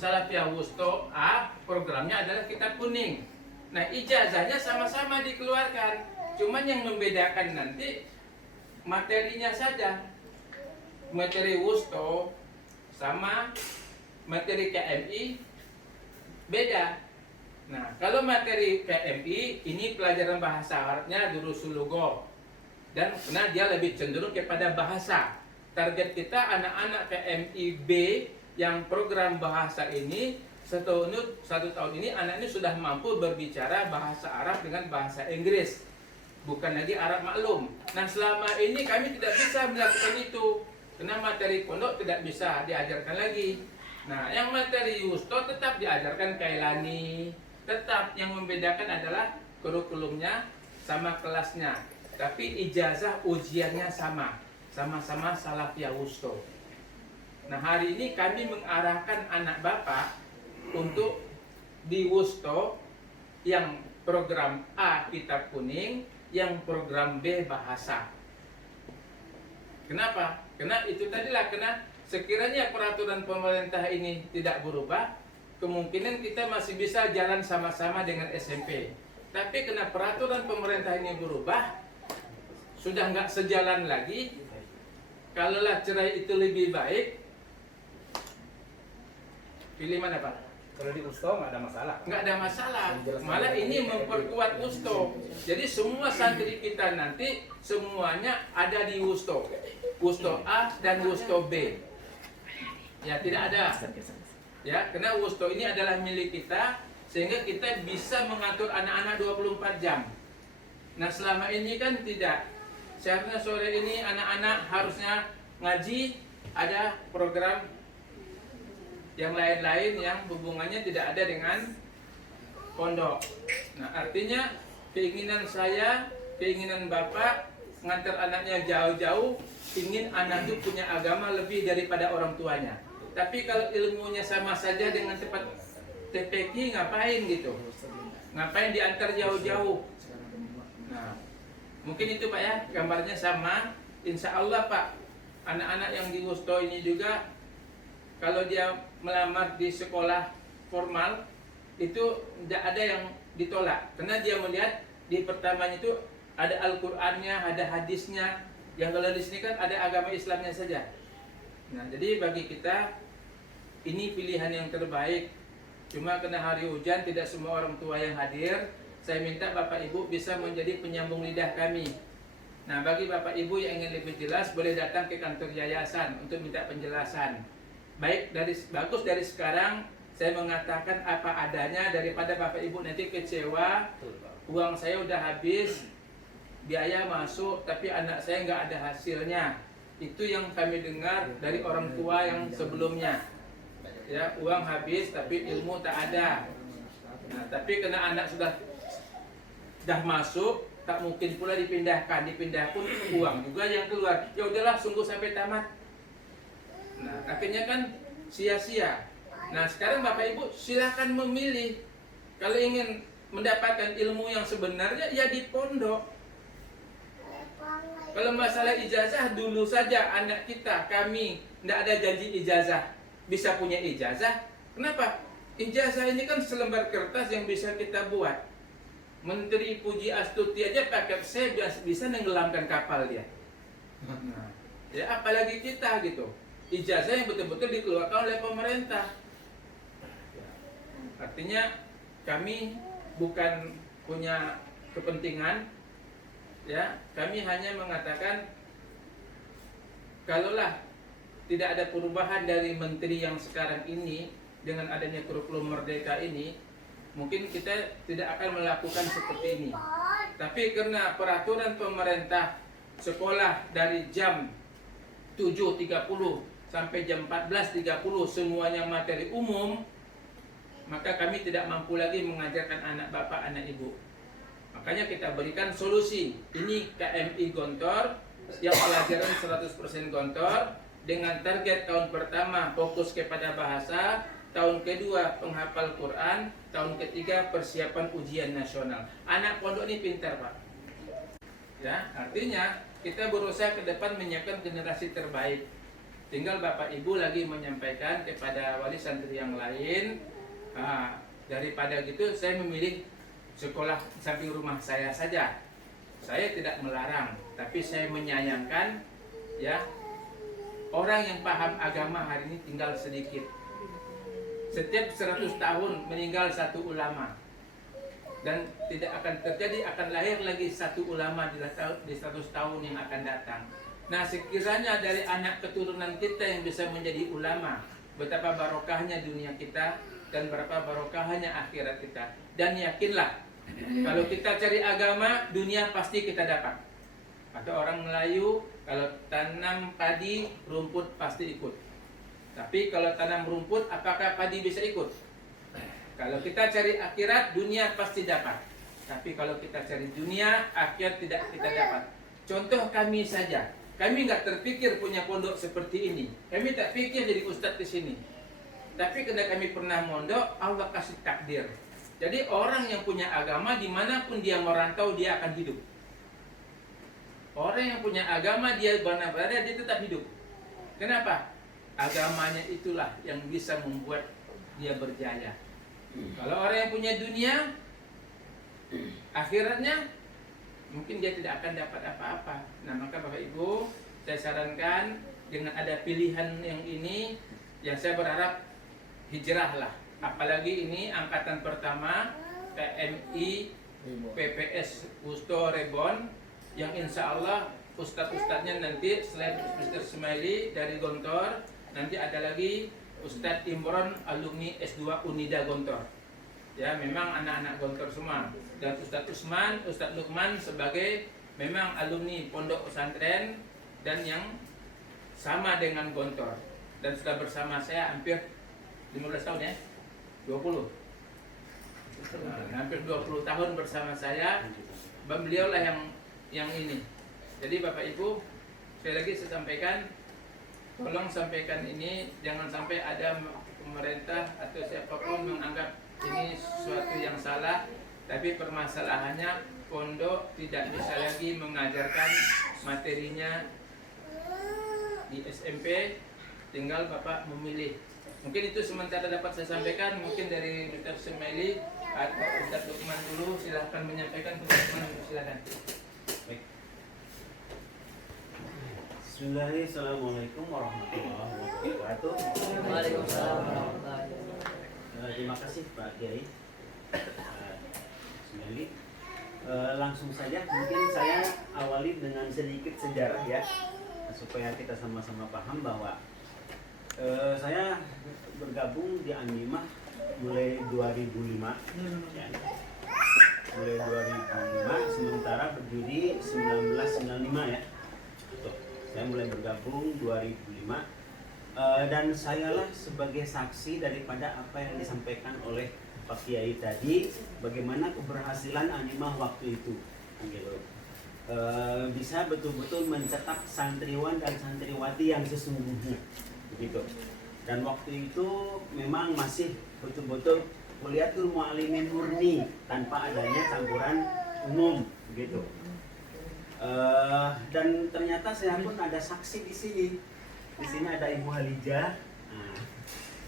Salafiyah Wusta A, programnya adalah kitab kuning. Nah, ijazahnya sama-sama dikeluarkan. Cuman yang membedakan nanti materinya saja. Materi Wusta sama materi KMI beda. Nah, kalau materi KMI ini pelajaran bahasa Arabnya Durusul Lugha. Dan karena dia lebih cenderung kepada bahasa. Target kita anak-anak KMI B yang program bahasa ini satu tahun ini anak ini sudah mampu berbicara bahasa Arab dengan bahasa Inggris. Bukan lagi Arab maklum. Nah, selama ini kami tidak bisa melakukan itu. Karena materi pondok tidak bisa diajarkan lagi. Nah, yang materi Wusta tetap diajarkan Kailani. Tetap yang membedakan adalah kurikulumnya sama kelasnya. Tapi ijazah ujiannya sama. Sama-sama Salafiyah Wusta. Nah, hari ini kami mengarahkan anak bapak untuk di Wusta yang program A kitab kuning, yang program B bahasa. Kenapa? Karena itu tadilah, karena sekiranya peraturan pemerintah ini tidak berubah, kemungkinan kita masih bisa jalan sama-sama dengan SMP. Tapi karena peraturan pemerintah ini berubah, sudah nggak sejalan lagi. Kalaulah cerai itu lebih baik, pilih mana Pak? Kalau di Wusta nggak ada masalah. Nggak ada masalah, malah ini memperkuat Wusta. Jadi semua santri kita nanti semuanya ada di Wusta. Wusta A dan Wusta B. Ya, tidak ada. Ya, karena Wusta ini adalah milik kita, sehingga kita bisa mengatur anak-anak 24 jam. Nah, selama ini kan tidak. Seharusnya sore ini anak-anak harusnya ngaji, ada program yang lain-lain yang hubungannya tidak ada dengan pondok. Nah, artinya keinginan saya, keinginan Bapak ngantar anaknya jauh-jauh, ingin anak itu punya agama lebih daripada orang tuanya. Tapi kalau ilmunya sama saja dengan tempat TPQ, ngapain gitu? Ngapain diantar jauh-jauh? Nah, mungkin itu Pak ya, gambarnya sama. Insya Allah Pak, anak-anak yang di Wusta ini juga, kalau dia melamar di sekolah formal, itu tidak ada yang ditolak. Karena dia melihat di pertamanya itu ada Al-Qur'annya, ada hadisnya. Yang kalau di sini kan ada agama Islamnya saja. Nah, jadi bagi kita ini pilihan yang terbaik. Cuma kena hari hujan, tidak semua orang tua yang hadir. Saya minta Bapak Ibu bisa menjadi penyambung lidah kami. Nah, bagi Bapak Ibu yang ingin lebih jelas, boleh datang ke kantor yayasan untuk minta penjelasan. Bagus dari sekarang saya mengatakan apa adanya, daripada Bapak Ibu nanti kecewa, uang saya udah habis, biaya masuk, tapi anak saya nggak ada hasilnya. Itu yang kami dengar dari orang tua yang sebelumnya. Ya, uang habis tapi ilmu tak ada. Nah, tapi karena anak sudah masuk, tak mungkin pula dipindahkan pun uang juga yang keluar. Ya udahlah, sungguh sampai tamat. Nah, akhirnya kan sia-sia. Nah, sekarang Bapak Ibu silakan memilih. Kalau ingin mendapatkan ilmu yang sebenarnya, ya di pondok. Kalau masalah ijazah, dulu saja anak kita, kami tidak ada janji ijazah, bisa punya ijazah. Kenapa? Ijazah ini kan selembar kertas yang bisa kita buat. Menteri Puji Astuti aja pakai C bisa nenggelamkan kapal dia. Nah, ya apalagi kita gitu. Ijazah yang betul-betul dikeluarkan oleh pemerintah. Artinya kami bukan punya kepentingan, ya, kami hanya mengatakan kalaulah tidak ada perubahan dari menteri yang sekarang ini dengan adanya kurikulum merdeka ini, mungkin kita tidak akan melakukan seperti ini. Tapi karena peraturan pemerintah sekolah dari jam 7.30 sampai jam 14.30 semuanya materi umum, maka kami tidak mampu lagi mengajarkan anak bapak, anak ibu. Makanya kita berikan solusi. Ini KMI Gontor yang pelajaran 100% Gontor, dengan target tahun pertama fokus kepada bahasa, tahun kedua penghafal Quran, tahun ketiga persiapan ujian nasional. Anak pondok ini pintar, Pak. Ya, artinya kita berusaha ke depan menyiapkan generasi terbaik. Tinggal Bapak Ibu lagi menyampaikan kepada wali santri yang lain, daripada gitu saya memilih sekolah samping rumah saya saja. Saya tidak melarang, tapi saya menyayangkan ya, orang yang paham agama hari ini tinggal sedikit. Setiap 100 tahun meninggal satu ulama, dan tidak akan terjadi, akan lahir lagi satu ulama di 100 tahun yang akan datang. Nah, sekiranya dari anak keturunan kita yang bisa menjadi ulama, betapa barokahnya dunia kita dan berapa barokahnya akhirat kita. Dan yakinlah, kalau kita cari agama, dunia pasti kita dapat. Atau orang Melayu, kalau tanam padi, rumput pasti ikut. Tapi kalau tanam rumput, apakah padi bisa ikut? Kalau kita cari akhirat, dunia pasti dapat. Tapi kalau kita cari dunia, akhirat tidak kita dapat. Contoh kami saja. Kami nggak terpikir punya pondok seperti ini. Kami tak pikir jadi ustadz di sini. Tapi karena kami pernah mondok, Allah kasih takdir. Jadi orang yang punya agama, dimanapun dia merantau, dia akan hidup. Orang yang punya agama, dia mana berada, dia tetap hidup. Kenapa? Agamanya itulah yang bisa membuat dia berjaya. Kalau orang yang punya dunia, akhiratnya mungkin dia tidak akan dapat apa-apa. Nah, maka Bapak Ibu, saya sarankan dengan ada pilihan yang ini, yang saya berharap hijrahlah. Apalagi ini angkatan pertama PMI PPS Usto Rebon, yang insya Allah ustadz-ustadznya nanti selain Mr. Smaili dari Gontor, nanti ada lagi Ustadz Imron alumni S2 Unida Gontor. Ya, memang anak-anak Gontor semua. Dan Ustadz Usman, Ustadz Lukman sebagai memang alumni pondok pesantren dan yang sama dengan Gontor. Dan sudah bersama saya hampir 15 tahun ya, 20. Hampir 20 tahun bersama saya. Beliau lah yang ini. Jadi Bapak Ibu, sekali lagi saya sampaikan, tolong sampaikan ini, jangan sampai ada pemerintah atau siapapun menganggap ini sesuatu yang salah. Tapi permasalahannya pondok tidak bisa lagi mengajarkan materinya di SMP, tinggal Bapak memilih. Mungkin itu sementara dapat saya sampaikan. Mungkin dari Dr. Smaili atau Ustadz Lukman dulu, silahkan menyampaikan. Silakan. Baik. Bismillahirrahmanirrahim. Assalamualaikum warahmatullahi wabarakatuh. Waalaikumsalam warahmatullahi wabarakatuh. Terima kasih Pak Kiai. Bismillah. Langsung saja, mungkin saya awali dengan sedikit sejarah ya, supaya kita sama-sama paham bahwa saya bergabung di Animah mulai 2005 ya. Mulai 2005, sementara berdiri 1995 ya. Tuh, saya mulai bergabung 2005 dan sayalah sebagai saksi daripada apa yang disampaikan oleh Pak Kiai tadi, bagaimana keberhasilan Animah waktu itu gitu. Bisa betul-betul mencetak santriwan dan santriwati yang sesungguhnya begitu. Dan waktu itu memang masih betul-betul kuliatul mu'allimin murni tanpa adanya campuran umum begitu. Dan ternyata saya pun ada saksi di sini. Di sini ada Ibu Halijah. Nah,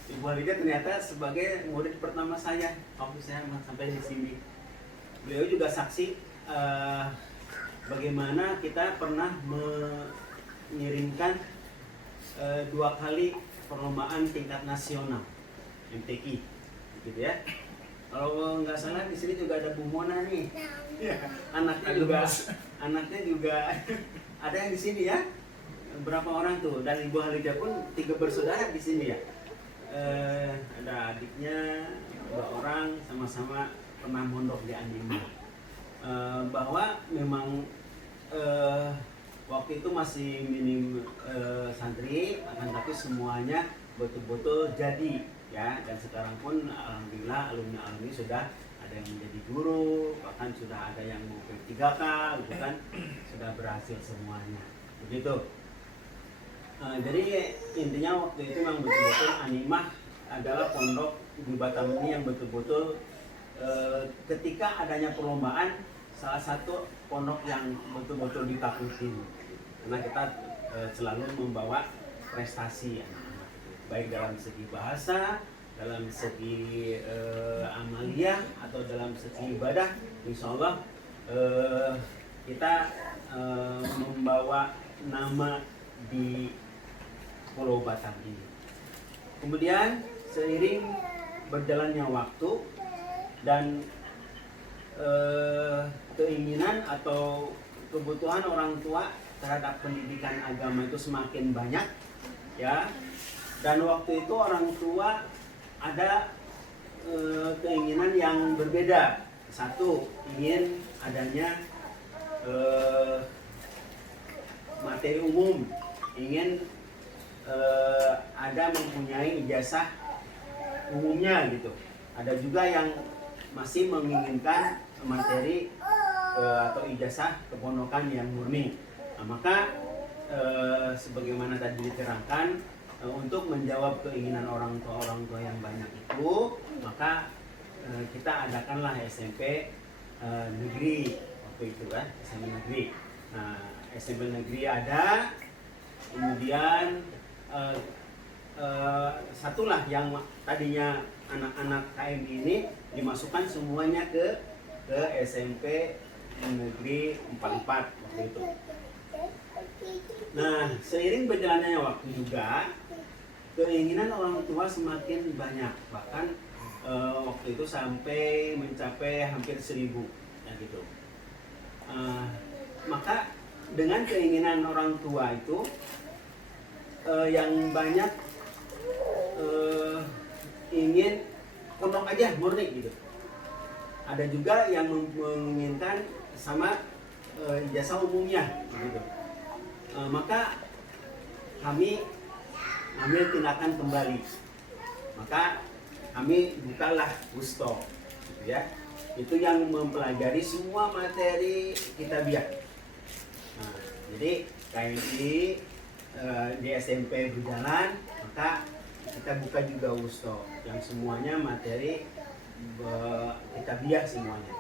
Ibu Halijah ternyata sebagai murid pertama saya waktu saya sampai di sini. Beliau juga saksi bagaimana kita pernah mengirimkan 2 kali perlombaan tingkat nasional MTQ, gitu ya. Kalau nggak salah di sini juga ada Bu Mona nih, anaknya juga ada yang di sini ya. Berapa orang tuh? Dan Ibu Halijah pun 3 bersaudara di sini ya. Ada adiknya 2 orang, sama-sama pernah mondok di Animah. Bahwa memang waktu itu masih minim santri, akan tapi semuanya betul-betul jadi ya. Dan sekarang pun alhamdulillah alumni sudah ada yang menjadi guru, bahkan sudah ada yang mau P3K gitu kan, sudah berhasil semuanya. begitu. Jadi intinya waktu itu memang betul-betul Animah adalah pondok di Batam ini yang betul-betul ketika adanya perlombaan salah satu pondok yang betul-betul ditakutin karena kita selalu membawa prestasi anak-anak, baik dalam segi bahasa, dalam segi amaliyah atau dalam segi ibadah. Insya Allah kita membawa nama di Pulau Batam ini. Kemudian seiring berjalannya waktu dan keinginan atau kebutuhan orang tua terhadap pendidikan agama itu semakin banyak, ya. Dan waktu itu orang tua ada keinginan yang berbeda. Satu, ingin adanya materi umum, ingin ada mempunyai ijazah umumnya gitu. Ada juga yang masih menginginkan materi atau ijazah kepondokan yang murni. Nah, maka sebagaimana tadi diterangkan, untuk menjawab keinginan orang tua yang banyak itu, maka kita adakanlah SMP negeri waktu itu kan, SMP negeri. Nah, SMP negeri ada, kemudian satulah yang tadinya anak-anak KM ini dimasukkan semuanya ke SMP negeri 44 waktu itu. Nah, seiring berjalannya waktu juga keinginan orang tua semakin banyak, bahkan waktu itu sampai mencapai hampir 1000 ya gitu. Maka dengan keinginan orang tua itu yang banyak ingin pondok aja murni gitu. Ada juga yang menginginkan sama ijazah umumnya gitu. Maka kami ambil tindakan kembali. Maka kami bukalah Wusto, gitu ya. Itu yang mempelajari semua materi kitabiah. Nah, jadi KMI di SMP berjalan, maka kita buka juga Wusto yang semuanya materi kitabiah semuanya,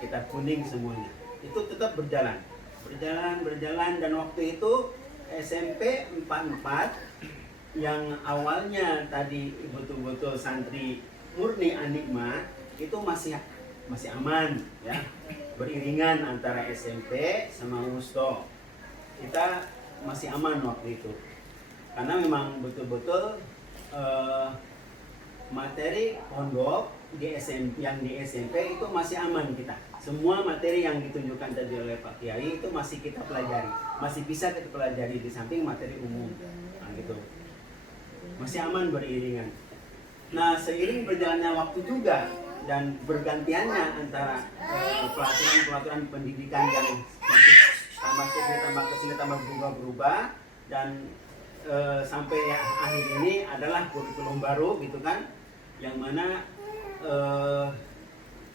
kitab kuning semuanya. Itu tetap berjalan, dan waktu itu SMP 44 yang awalnya tadi betul-betul santri murni Anikma itu masih aman ya, beriringan antara SMP sama Wusto. Kita masih aman waktu itu karena memang betul-betul materi pondok di SMP itu masih aman kita. Semua materi yang ditunjukkan tadi oleh Pak Kiai itu masih kita pelajari, masih bisa kita pelajari di samping materi umum, nah, gitu. Masih aman beriringan. Nah, seiring berjalannya waktu juga dan bergantiannya antara pelaturan pendidikan yang masih tambah kesini tambah berubah dan sampai akhir ini adalah kurikulum baru gitu kan, yang mana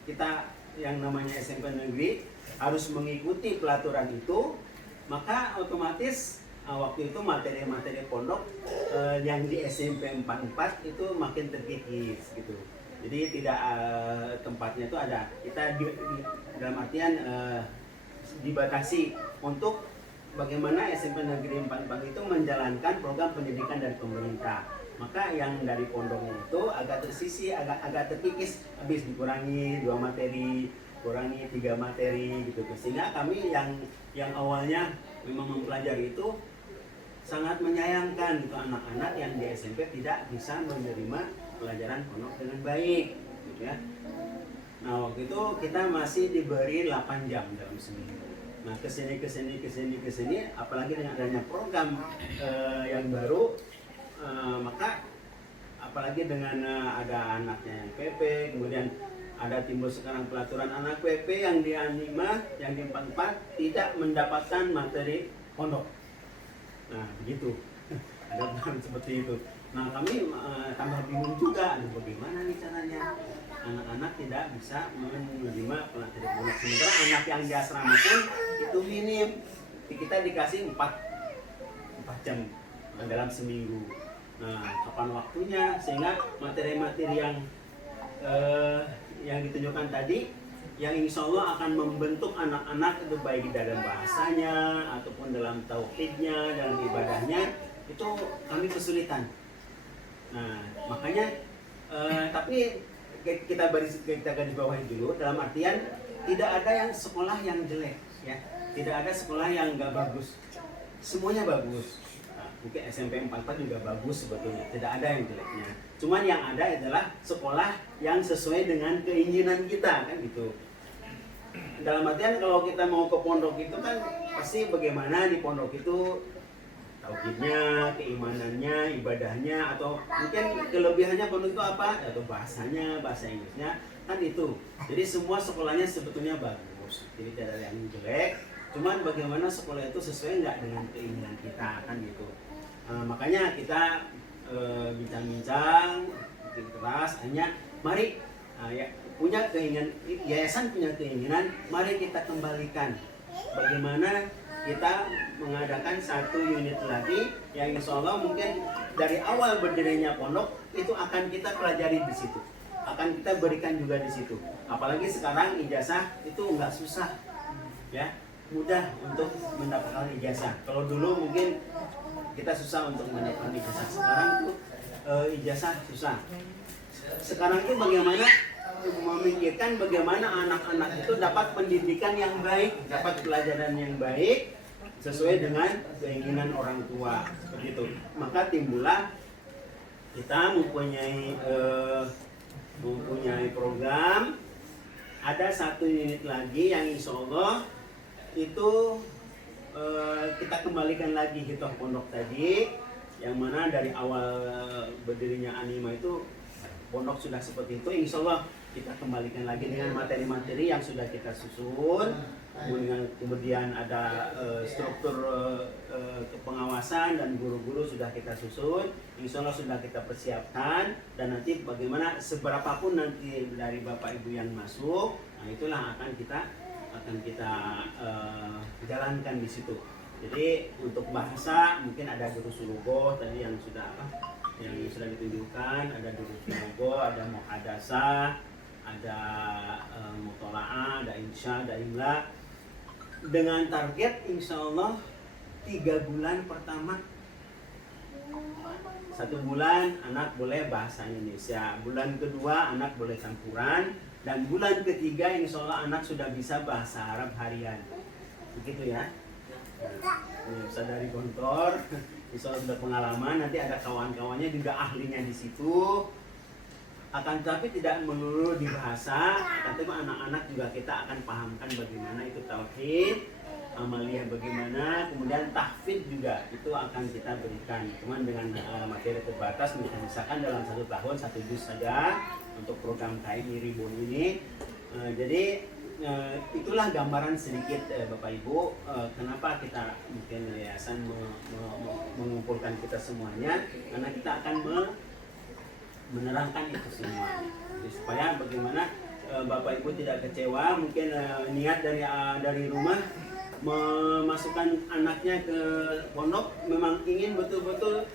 kita yang namanya SMP negeri harus mengikuti pelaturan itu, maka otomatis waktu itu materi-materi pondok yang di SMP 44 itu makin terkikis gitu. Jadi tidak tempatnya itu ada, kita dalam artian dibatasi untuk bagaimana SMP negeri 44 itu menjalankan program pendidikan dari pemerintah. Maka yang dari pondoknya itu agak tersisi, agak terkikis, habis dikurangi 2 materi, kurangi 3 materi gitu. Sehingga kami yang awalnya memang mempelajari itu sangat menyayangkan gitu, anak-anak yang di SMP tidak bisa menerima pelajaran pondok dengan baik gitu ya. Nah, waktu itu kita masih diberi 8 jam dalam seminggu. Nah, kesini apalagi dengan adanya program yang baru, maka apalagi dengan ada anaknya yang PP, kemudian ada timbul sekarang pelaturan anak PP yang di Anima, yang di 44 tidak mendapatkan materi pondok. Nah, begitu. Ada seperti itu. Nah, kami tambah bingung juga, bagaimana nih caranya anak-anak tidak bisa menerima materi pondok. Sementara anak yang di asrama pun itu minim kita dikasih 4 jam dalam seminggu. Nah, kapan waktunya sehingga materi-materi yang ditunjukkan tadi yang insya Allah akan membentuk anak-anak itu baik dalam bahasanya ataupun dalam tauhidnya, dalam ibadahnya, itu kami kesulitan. Nah, makanya tapi kita garis bawahi dulu dalam artian tidak ada yang sekolah yang jelek, ya. Tidak ada sekolah yang nggak bagus. Semuanya bagus. Nah, mungkin SMP 44 juga bagus sebetulnya. Tidak ada yang jeleknya. Cuman yang ada adalah sekolah yang sesuai dengan keinginan kita, kan gitu. Dalam artian kalau kita mau ke pondok itu kan pasti bagaimana di pondok itu tauhidnya, keimanannya, ibadahnya, atau mungkin kelebihannya pondok itu apa? Atau bahasanya, bahasa Inggrisnya, kan itu. Jadi semua sekolahnya sebetulnya bagus. Jadi tidak ada yang jelek. Cuman bagaimana sekolah itu sesuai nggak dengan keinginan kita, kan gitu. Makanya kita bincang-bincang, bikin keras, hanya mari ya, punya keinginan, yayasan punya keinginan, mari kita kembalikan bagaimana kita mengadakan satu unit lagi yang insya Allah mungkin dari awal berdirinya pondok itu akan kita pelajari di situ, akan kita berikan juga di situ. Apalagi sekarang ijazah itu nggak susah, ya, mudah untuk mendapatkan ijazah. Kalau dulu mungkin kita susah untuk mendapatkan ijazah, sekarang itu ijazah susah. Sekarang itu bagaimana memikirkan bagaimana anak-anak itu dapat pendidikan yang baik, dapat pelajaran yang baik sesuai dengan keinginan orang tua, seperti itu. Maka timbullah kita mempunyai program. Ada satu unit lagi yang insya Allah itu kita kembalikan lagi hitoh pondok tadi, yang mana dari awal berdirinya Anima itu pondok sudah seperti itu. Insya Allah kita kembalikan lagi dengan materi-materi yang sudah kita susun, kemudian ada struktur kepengawasan dan guru-guru sudah kita susun, insya Allah sudah kita persiapkan, dan nanti bagaimana seberapapun nanti dari Bapak Ibu yang masuk, nah itulah akan kita jalankan di situ. Jadi untuk bahasa mungkin ada guru sulugoh tadi yang sudah ditunjukkan, ada guru sulugoh, ada muhadasah, ada mutola'ah, ada insya, ada imla, dengan target insya Allah 3 bulan pertama, 1 bulan anak boleh bahasa Indonesia, bulan kedua anak boleh campuran, dan bulan ketiga insya Allah anak sudah bisa bahasa Arab harian, begitu ya. Bisa dari Gontor, insya Allah sudah pengalaman, nanti ada kawan-kawannya juga ahlinya di situ. Akan tetapi tidak melulu di bahasa, tapi anak-anak juga kita akan pahamkan bagaimana itu tauhid, amaliyah bagaimana, kemudian tahfidz juga itu akan kita berikan. Cuman dengan materi terbatas, misalkan dalam 1 tahun 1 juz saja untuk program KMI Ribon ini. Jadi itulah gambaran sedikit Bapak Ibu, kenapa kita mungkin yayasan mengumpulkan kita semuanya, karena kita akan menerangkan itu semua. Jadi supaya bagaimana Bapak Ibu tidak kecewa, mungkin niat dari rumah memasukkan anaknya ke pondok memang ingin betul-betul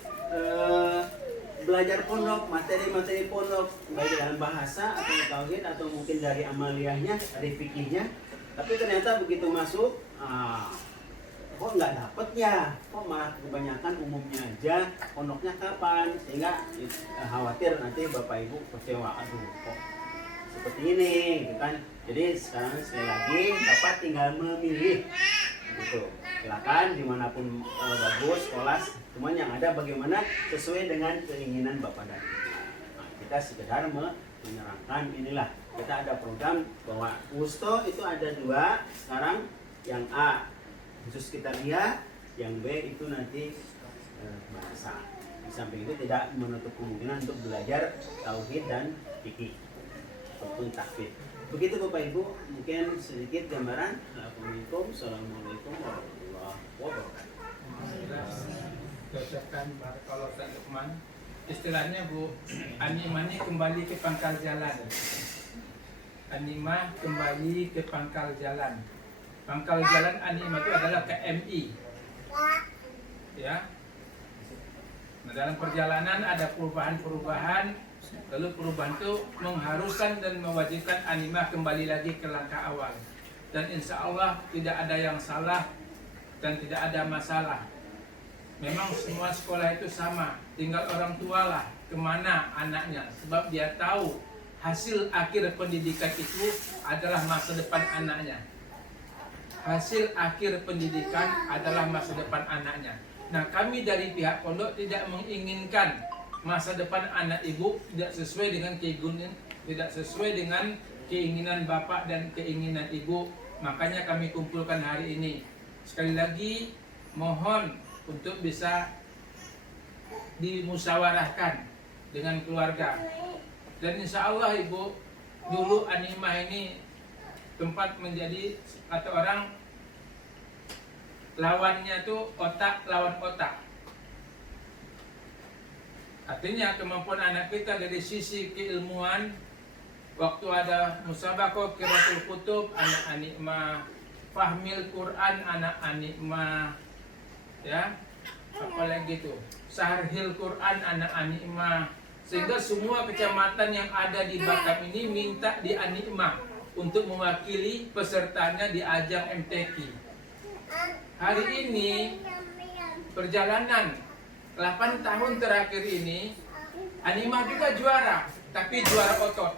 belajar pondok, materi-materi pondok, baik dalam bahasa atau tauhid atau mungkin dari amaliyahnya, dari fikihnya. Tapi ternyata begitu masuk, kok nggak dapet ya, kok malah kebanyakan umumnya aja, pondoknya kapan, sehingga khawatir nanti Bapak Ibu kecewa, aduh kok seperti ini gitu kan. Jadi sekarang sekali lagi Bapak tinggal memilih gitu, silakan dimanapun bagus sekolah, cuman yang ada bagaimana sesuai dengan keinginan Bapak dan Ibu. Nah, kita sekedar menerangkan inilah, kita ada program bahwa Wusto itu ada 2 sekarang, yang A khusus kita lihat, yang B itu nanti bahasa. Di samping itu tidak menutup kemungkinan untuk belajar tauhid dan fikih ataupun tahfidz. Begitu Bapak Ibu, mungkin sedikit gambaran. Assalamualaikum warahmatullahi wabarakatuh. Ucapkan kalau Ustaz Lukman, istilahnya Bu, Anima ini kembali ke pangkal jalan. Anima kembali ke pangkal jalan. Pangkal jalan An-Ni'mah itu adalah KMI. Ya. Nah, dalam perjalanan ada perubahan-perubahan, lalu perubahan itu mengharuskan dan mewajibkan An-Ni'mah kembali lagi ke langkah awal. Dan insya Allah tidak ada yang salah dan tidak ada masalah. Memang semua sekolah itu sama, tinggal orang tua lah kemana anaknya, sebab dia tahu hasil akhir pendidikan itu adalah masa depan anaknya. Hasil akhir pendidikan adalah masa depan anaknya. Nah, kami dari pihak pondok tidak menginginkan masa depan anak ibu tidak sesuai dengan keinginan, tidak sesuai dengan keinginan bapak dan keinginan ibu. Makanya kami kumpulkan hari ini. Sekali lagi mohon untuk bisa dimusyawarahkan dengan keluarga. Dan insya Allah ibu, dulu An-Ni'mah ini tempat menjadi atau orang lawannya tuh otak lawan otak. Artinya kemampuan anak kita dari sisi keilmuan, waktu ada musabaqah qiraatul kutub, anak An-Ni'mah, fahmil Quran, anak An-Ni'mah, ya, apalagi itu sahril Quran, anak An-Ni'mah, sehingga semua kecamatan yang ada di Batam ini minta di An-Ni'mah untuk mewakili pesertanya di ajang MTQ. Hari ini perjalanan 8 tahun terakhir ini An-Ni'mah juga juara, tapi juara otot.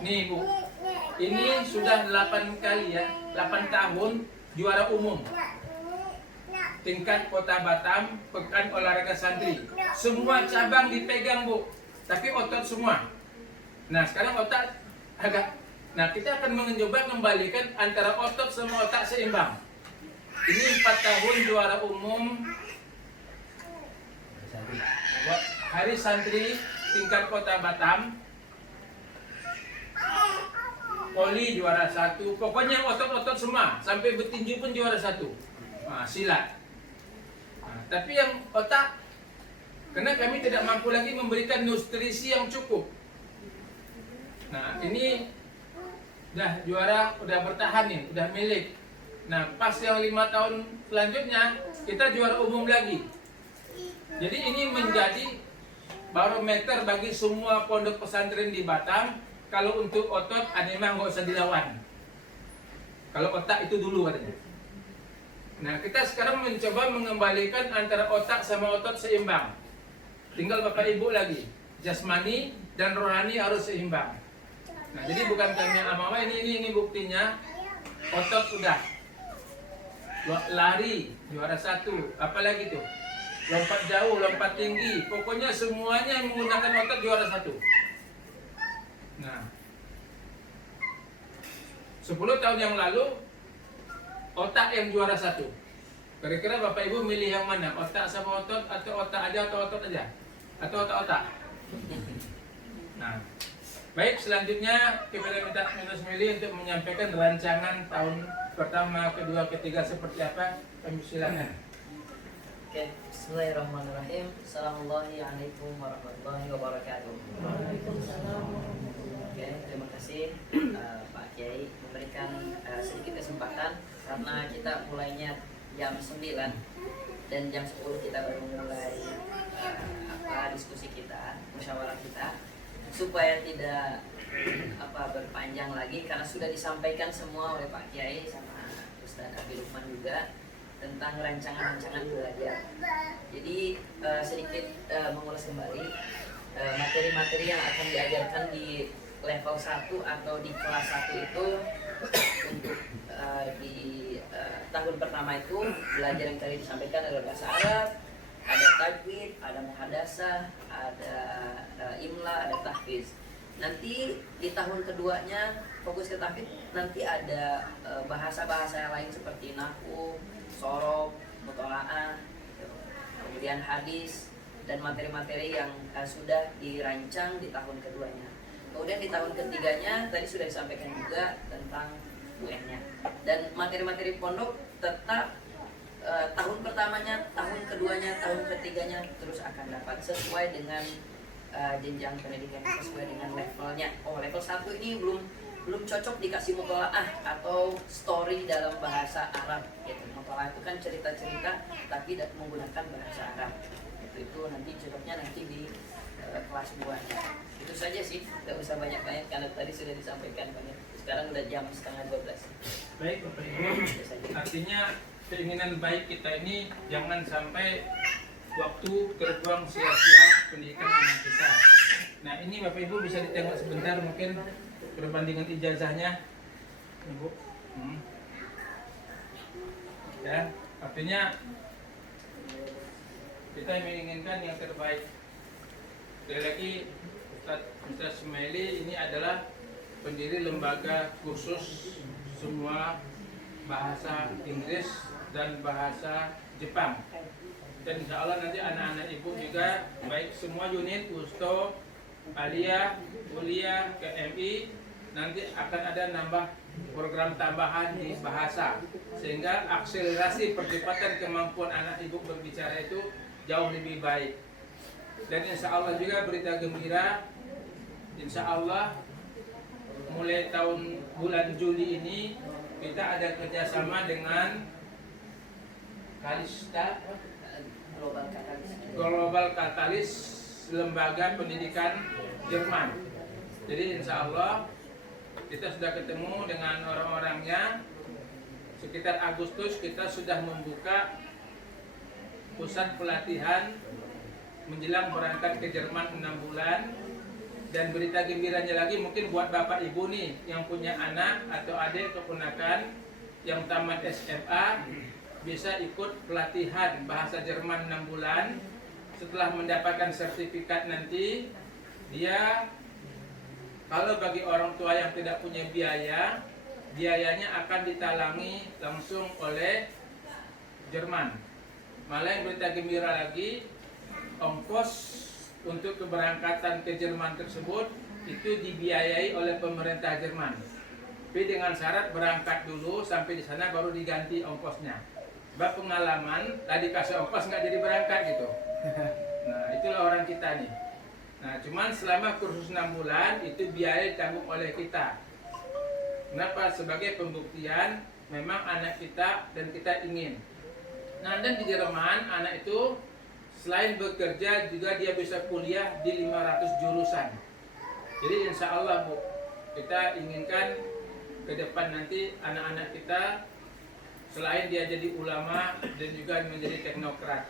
Nih Bu, ini sudah 8 kali ya, 8 tahun juara umum tingkat Kota Batam, Pekan Olahraga Santri. Semua cabang dipegang Bu, tapi otot semua. Nah sekarang otak agak, nah kita akan mencoba kembalikan antara otot sama otak seimbang. Ini 4 tahun juara umum Hari Santri tingkat Kota Batam, Poli juara 1, pokoknya otot-otot semua, sampai bertinju pun juara 1. Nah, silat. Nah, tapi yang otak, karena kami tidak mampu lagi memberikan nutrisi yang cukup. Nah, ini udah juara, udah bertahan nih, udah milik. Nah, pas yang 5 tahun selanjutnya kita juara umum lagi. Jadi ini menjadi barometer bagi semua pondok pesantren di Batam. Kalau untuk otot, An-Ni'mah nggak usah dilawan. Kalau otak itu dulu katanya. Nah, kita sekarang mencoba mengembalikan antara otak sama otot seimbang. Tinggal Bapak Ibu lagi, jasmani dan rohani harus seimbang. Nah, jadi bukan kami yang amawa, ini buktinya. Otot udah, lari juara 1, apalagi tuh, lompat jauh, lompat tinggi, pokoknya semuanya menggunakan otot juara 1. Nah, 10 tahun yang lalu otak yang juara 1. Kira-kira Bapak Ibu milih yang mana? Otak sama otot, atau otak aja atau otot aja? Atau otak-otak? Nah, baik, selanjutnya kita minta Minus Mili untuk menyampaikan rancangan tahun pertama, kedua, ketiga seperti apa. Kami silakan. Oke, bismillahirrahmanirrahim. Assalamualaikum warahmatullahi wabarakatuh. Oke, terima kasih Pak Kiai memberikan sedikit kesempatan karena kita mulainya jam 9 dan jam 10 kita baru mulai diskusi kita, musyawarah kita, supaya tidak berpanjang lagi karena sudah disampaikan semua oleh Pak Kiai sama Ustaz Abi Lukman juga tentang rancangan-rancangan belajar. Jadi sedikit mengulas kembali materi-materi yang akan diajarkan di level 1 atau di kelas 1 itu untuk di tahun pertama itu belajar yang tadi disampaikan adalah bahasa Arab, ada tajwid, ada muhadasah, ada imla, ada tahfiz. Nanti di tahun keduanya fokus ke tahfiz, nanti ada bahasa-bahasa yang lain seperti nahwu, sorof, mutolaah, kemudian hadis dan materi-materi yang sudah dirancang di tahun keduanya. Kemudian di tahun ketiganya tadi sudah disampaikan juga tentang UN-nya. Dan materi-materi pondok tetap tahun pertamanya, tahun keduanya, tahun ketiganya terus akan dapat sesuai dengan jenjang pendidikan kita sesuai dengan levelnya. Oh, level 1 ini belum cocok dikasih mutolaah atau story dalam bahasa Arab gitu. Mutolaah itu kan cerita-cerita tapi menggunakan bahasa Arab. Itu nanti cocoknya nanti di kelas 2-nya. Itu saja sih, nggak usah banyak-banyak karena tadi sudah disampaikan banyak. Sekarang udah jam setengah 12. Baik Bapak Ibu, artinya keinginan baik kita ini jangan sampai waktu terbuang sia-sia pendidikan anak kita. Nah ini Bapak Ibu bisa ditengok sebentar mungkin perbandingan ijazahnya, Ibu. Ya, artinya kita menginginkan yang terbaik. Sekali lagi Ustaz Sumaili ini adalah pendiri lembaga khusus semua bahasa Inggris dan bahasa Jepang. Dan insya Allah nanti anak-anak ibu juga baik semua unit Usto, Alia, Kuliah, KMI nanti akan ada nambah program tambahan di bahasa sehingga akselerasi percepatan kemampuan anak ibu berbicara itu jauh lebih baik. Dan insya Allah juga berita gembira, insya Allah mulai tahun bulan Juli ini kita ada kerjasama dengan Kalista Global Katalis lembaga pendidikan Jerman. Jadi insya Allah kita sudah ketemu dengan orang-orangnya. Sekitar Agustus kita sudah membuka pusat pelatihan menjelang berangkat ke Jerman 6 bulan. Dan berita gembiranya lagi mungkin buat bapak ibu nih yang punya anak atau adik atau ponakan yang tamat SMA bisa ikut pelatihan bahasa Jerman 6 bulan. Setelah mendapatkan sertifikat nanti dia, kalau bagi orang tua yang tidak punya biaya, biayanya akan ditalangi langsung oleh Jerman. Malah yang berita gembira lagi, ongkos untuk keberangkatan ke Jerman tersebut itu dibiayai oleh pemerintah Jerman. Tapi dengan syarat berangkat dulu sampai di sana baru diganti ongkosnya. Sebab pengalaman tadi kasih ongkos nggak jadi berangkat gitu. Nah itulah orang kita nih. Nah cuman selama kursus 6 bulan itu biaya ditanggung oleh kita. Kenapa? Sebagai pembuktian memang anak kita dan kita ingin. Nah dan di Jerman anak itu selain bekerja juga dia bisa kuliah di 500 jurusan. Jadi insya Allah Bu, kita inginkan ke depan nanti anak-anak kita selain dia jadi ulama dan juga menjadi teknokrat.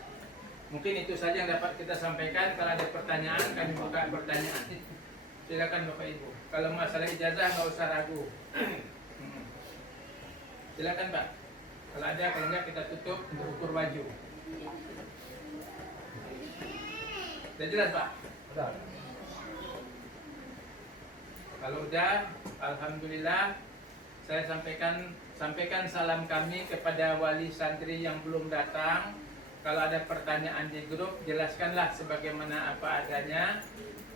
Mungkin itu saja yang dapat kita sampaikan. Kalau ada pertanyaan kami buka pertanyaan. Silakan Bapak Ibu. Kalau masalah ijazah nggak usah ragu. Silakan Pak. Kalau ada, kalau enggak kita tutup untuk ukur baju. Sudah jelas Pak? Udah. Kalau udah, alhamdulillah. Saya sampaikan salam kami kepada wali santri yang belum datang. Kalau ada pertanyaan di grup, jelaskanlah sebagaimana apa adanya.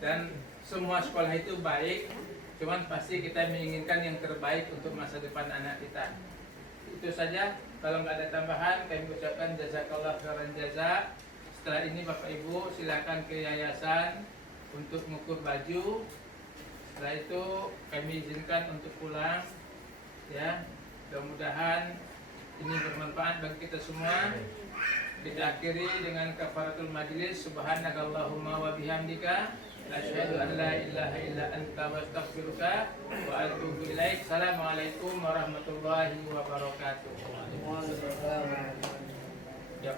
Dan semua sekolah itu baik, cuman pasti kita menginginkan yang terbaik untuk masa depan anak kita. Itu saja. Kalau nggak ada tambahan, kami ucapkan jazakallah khairan jaza. Setelah ini Bapak Ibu silakan ke yayasan untuk mengukur baju. Setelah itu kami izinkan untuk pulang. Ya, mudah-mudahan ini bermanfaat bagi kita semua. Kita akhiri dengan kafaratul majlis. Subhanakallahumma wa bihamdika asyhadu an la ilaha illa anta wa astaghfiruka wa atubu ilaik. Assalamualaikum warahmatullahi wabarakatuh. Waalaikumsalam. Ya.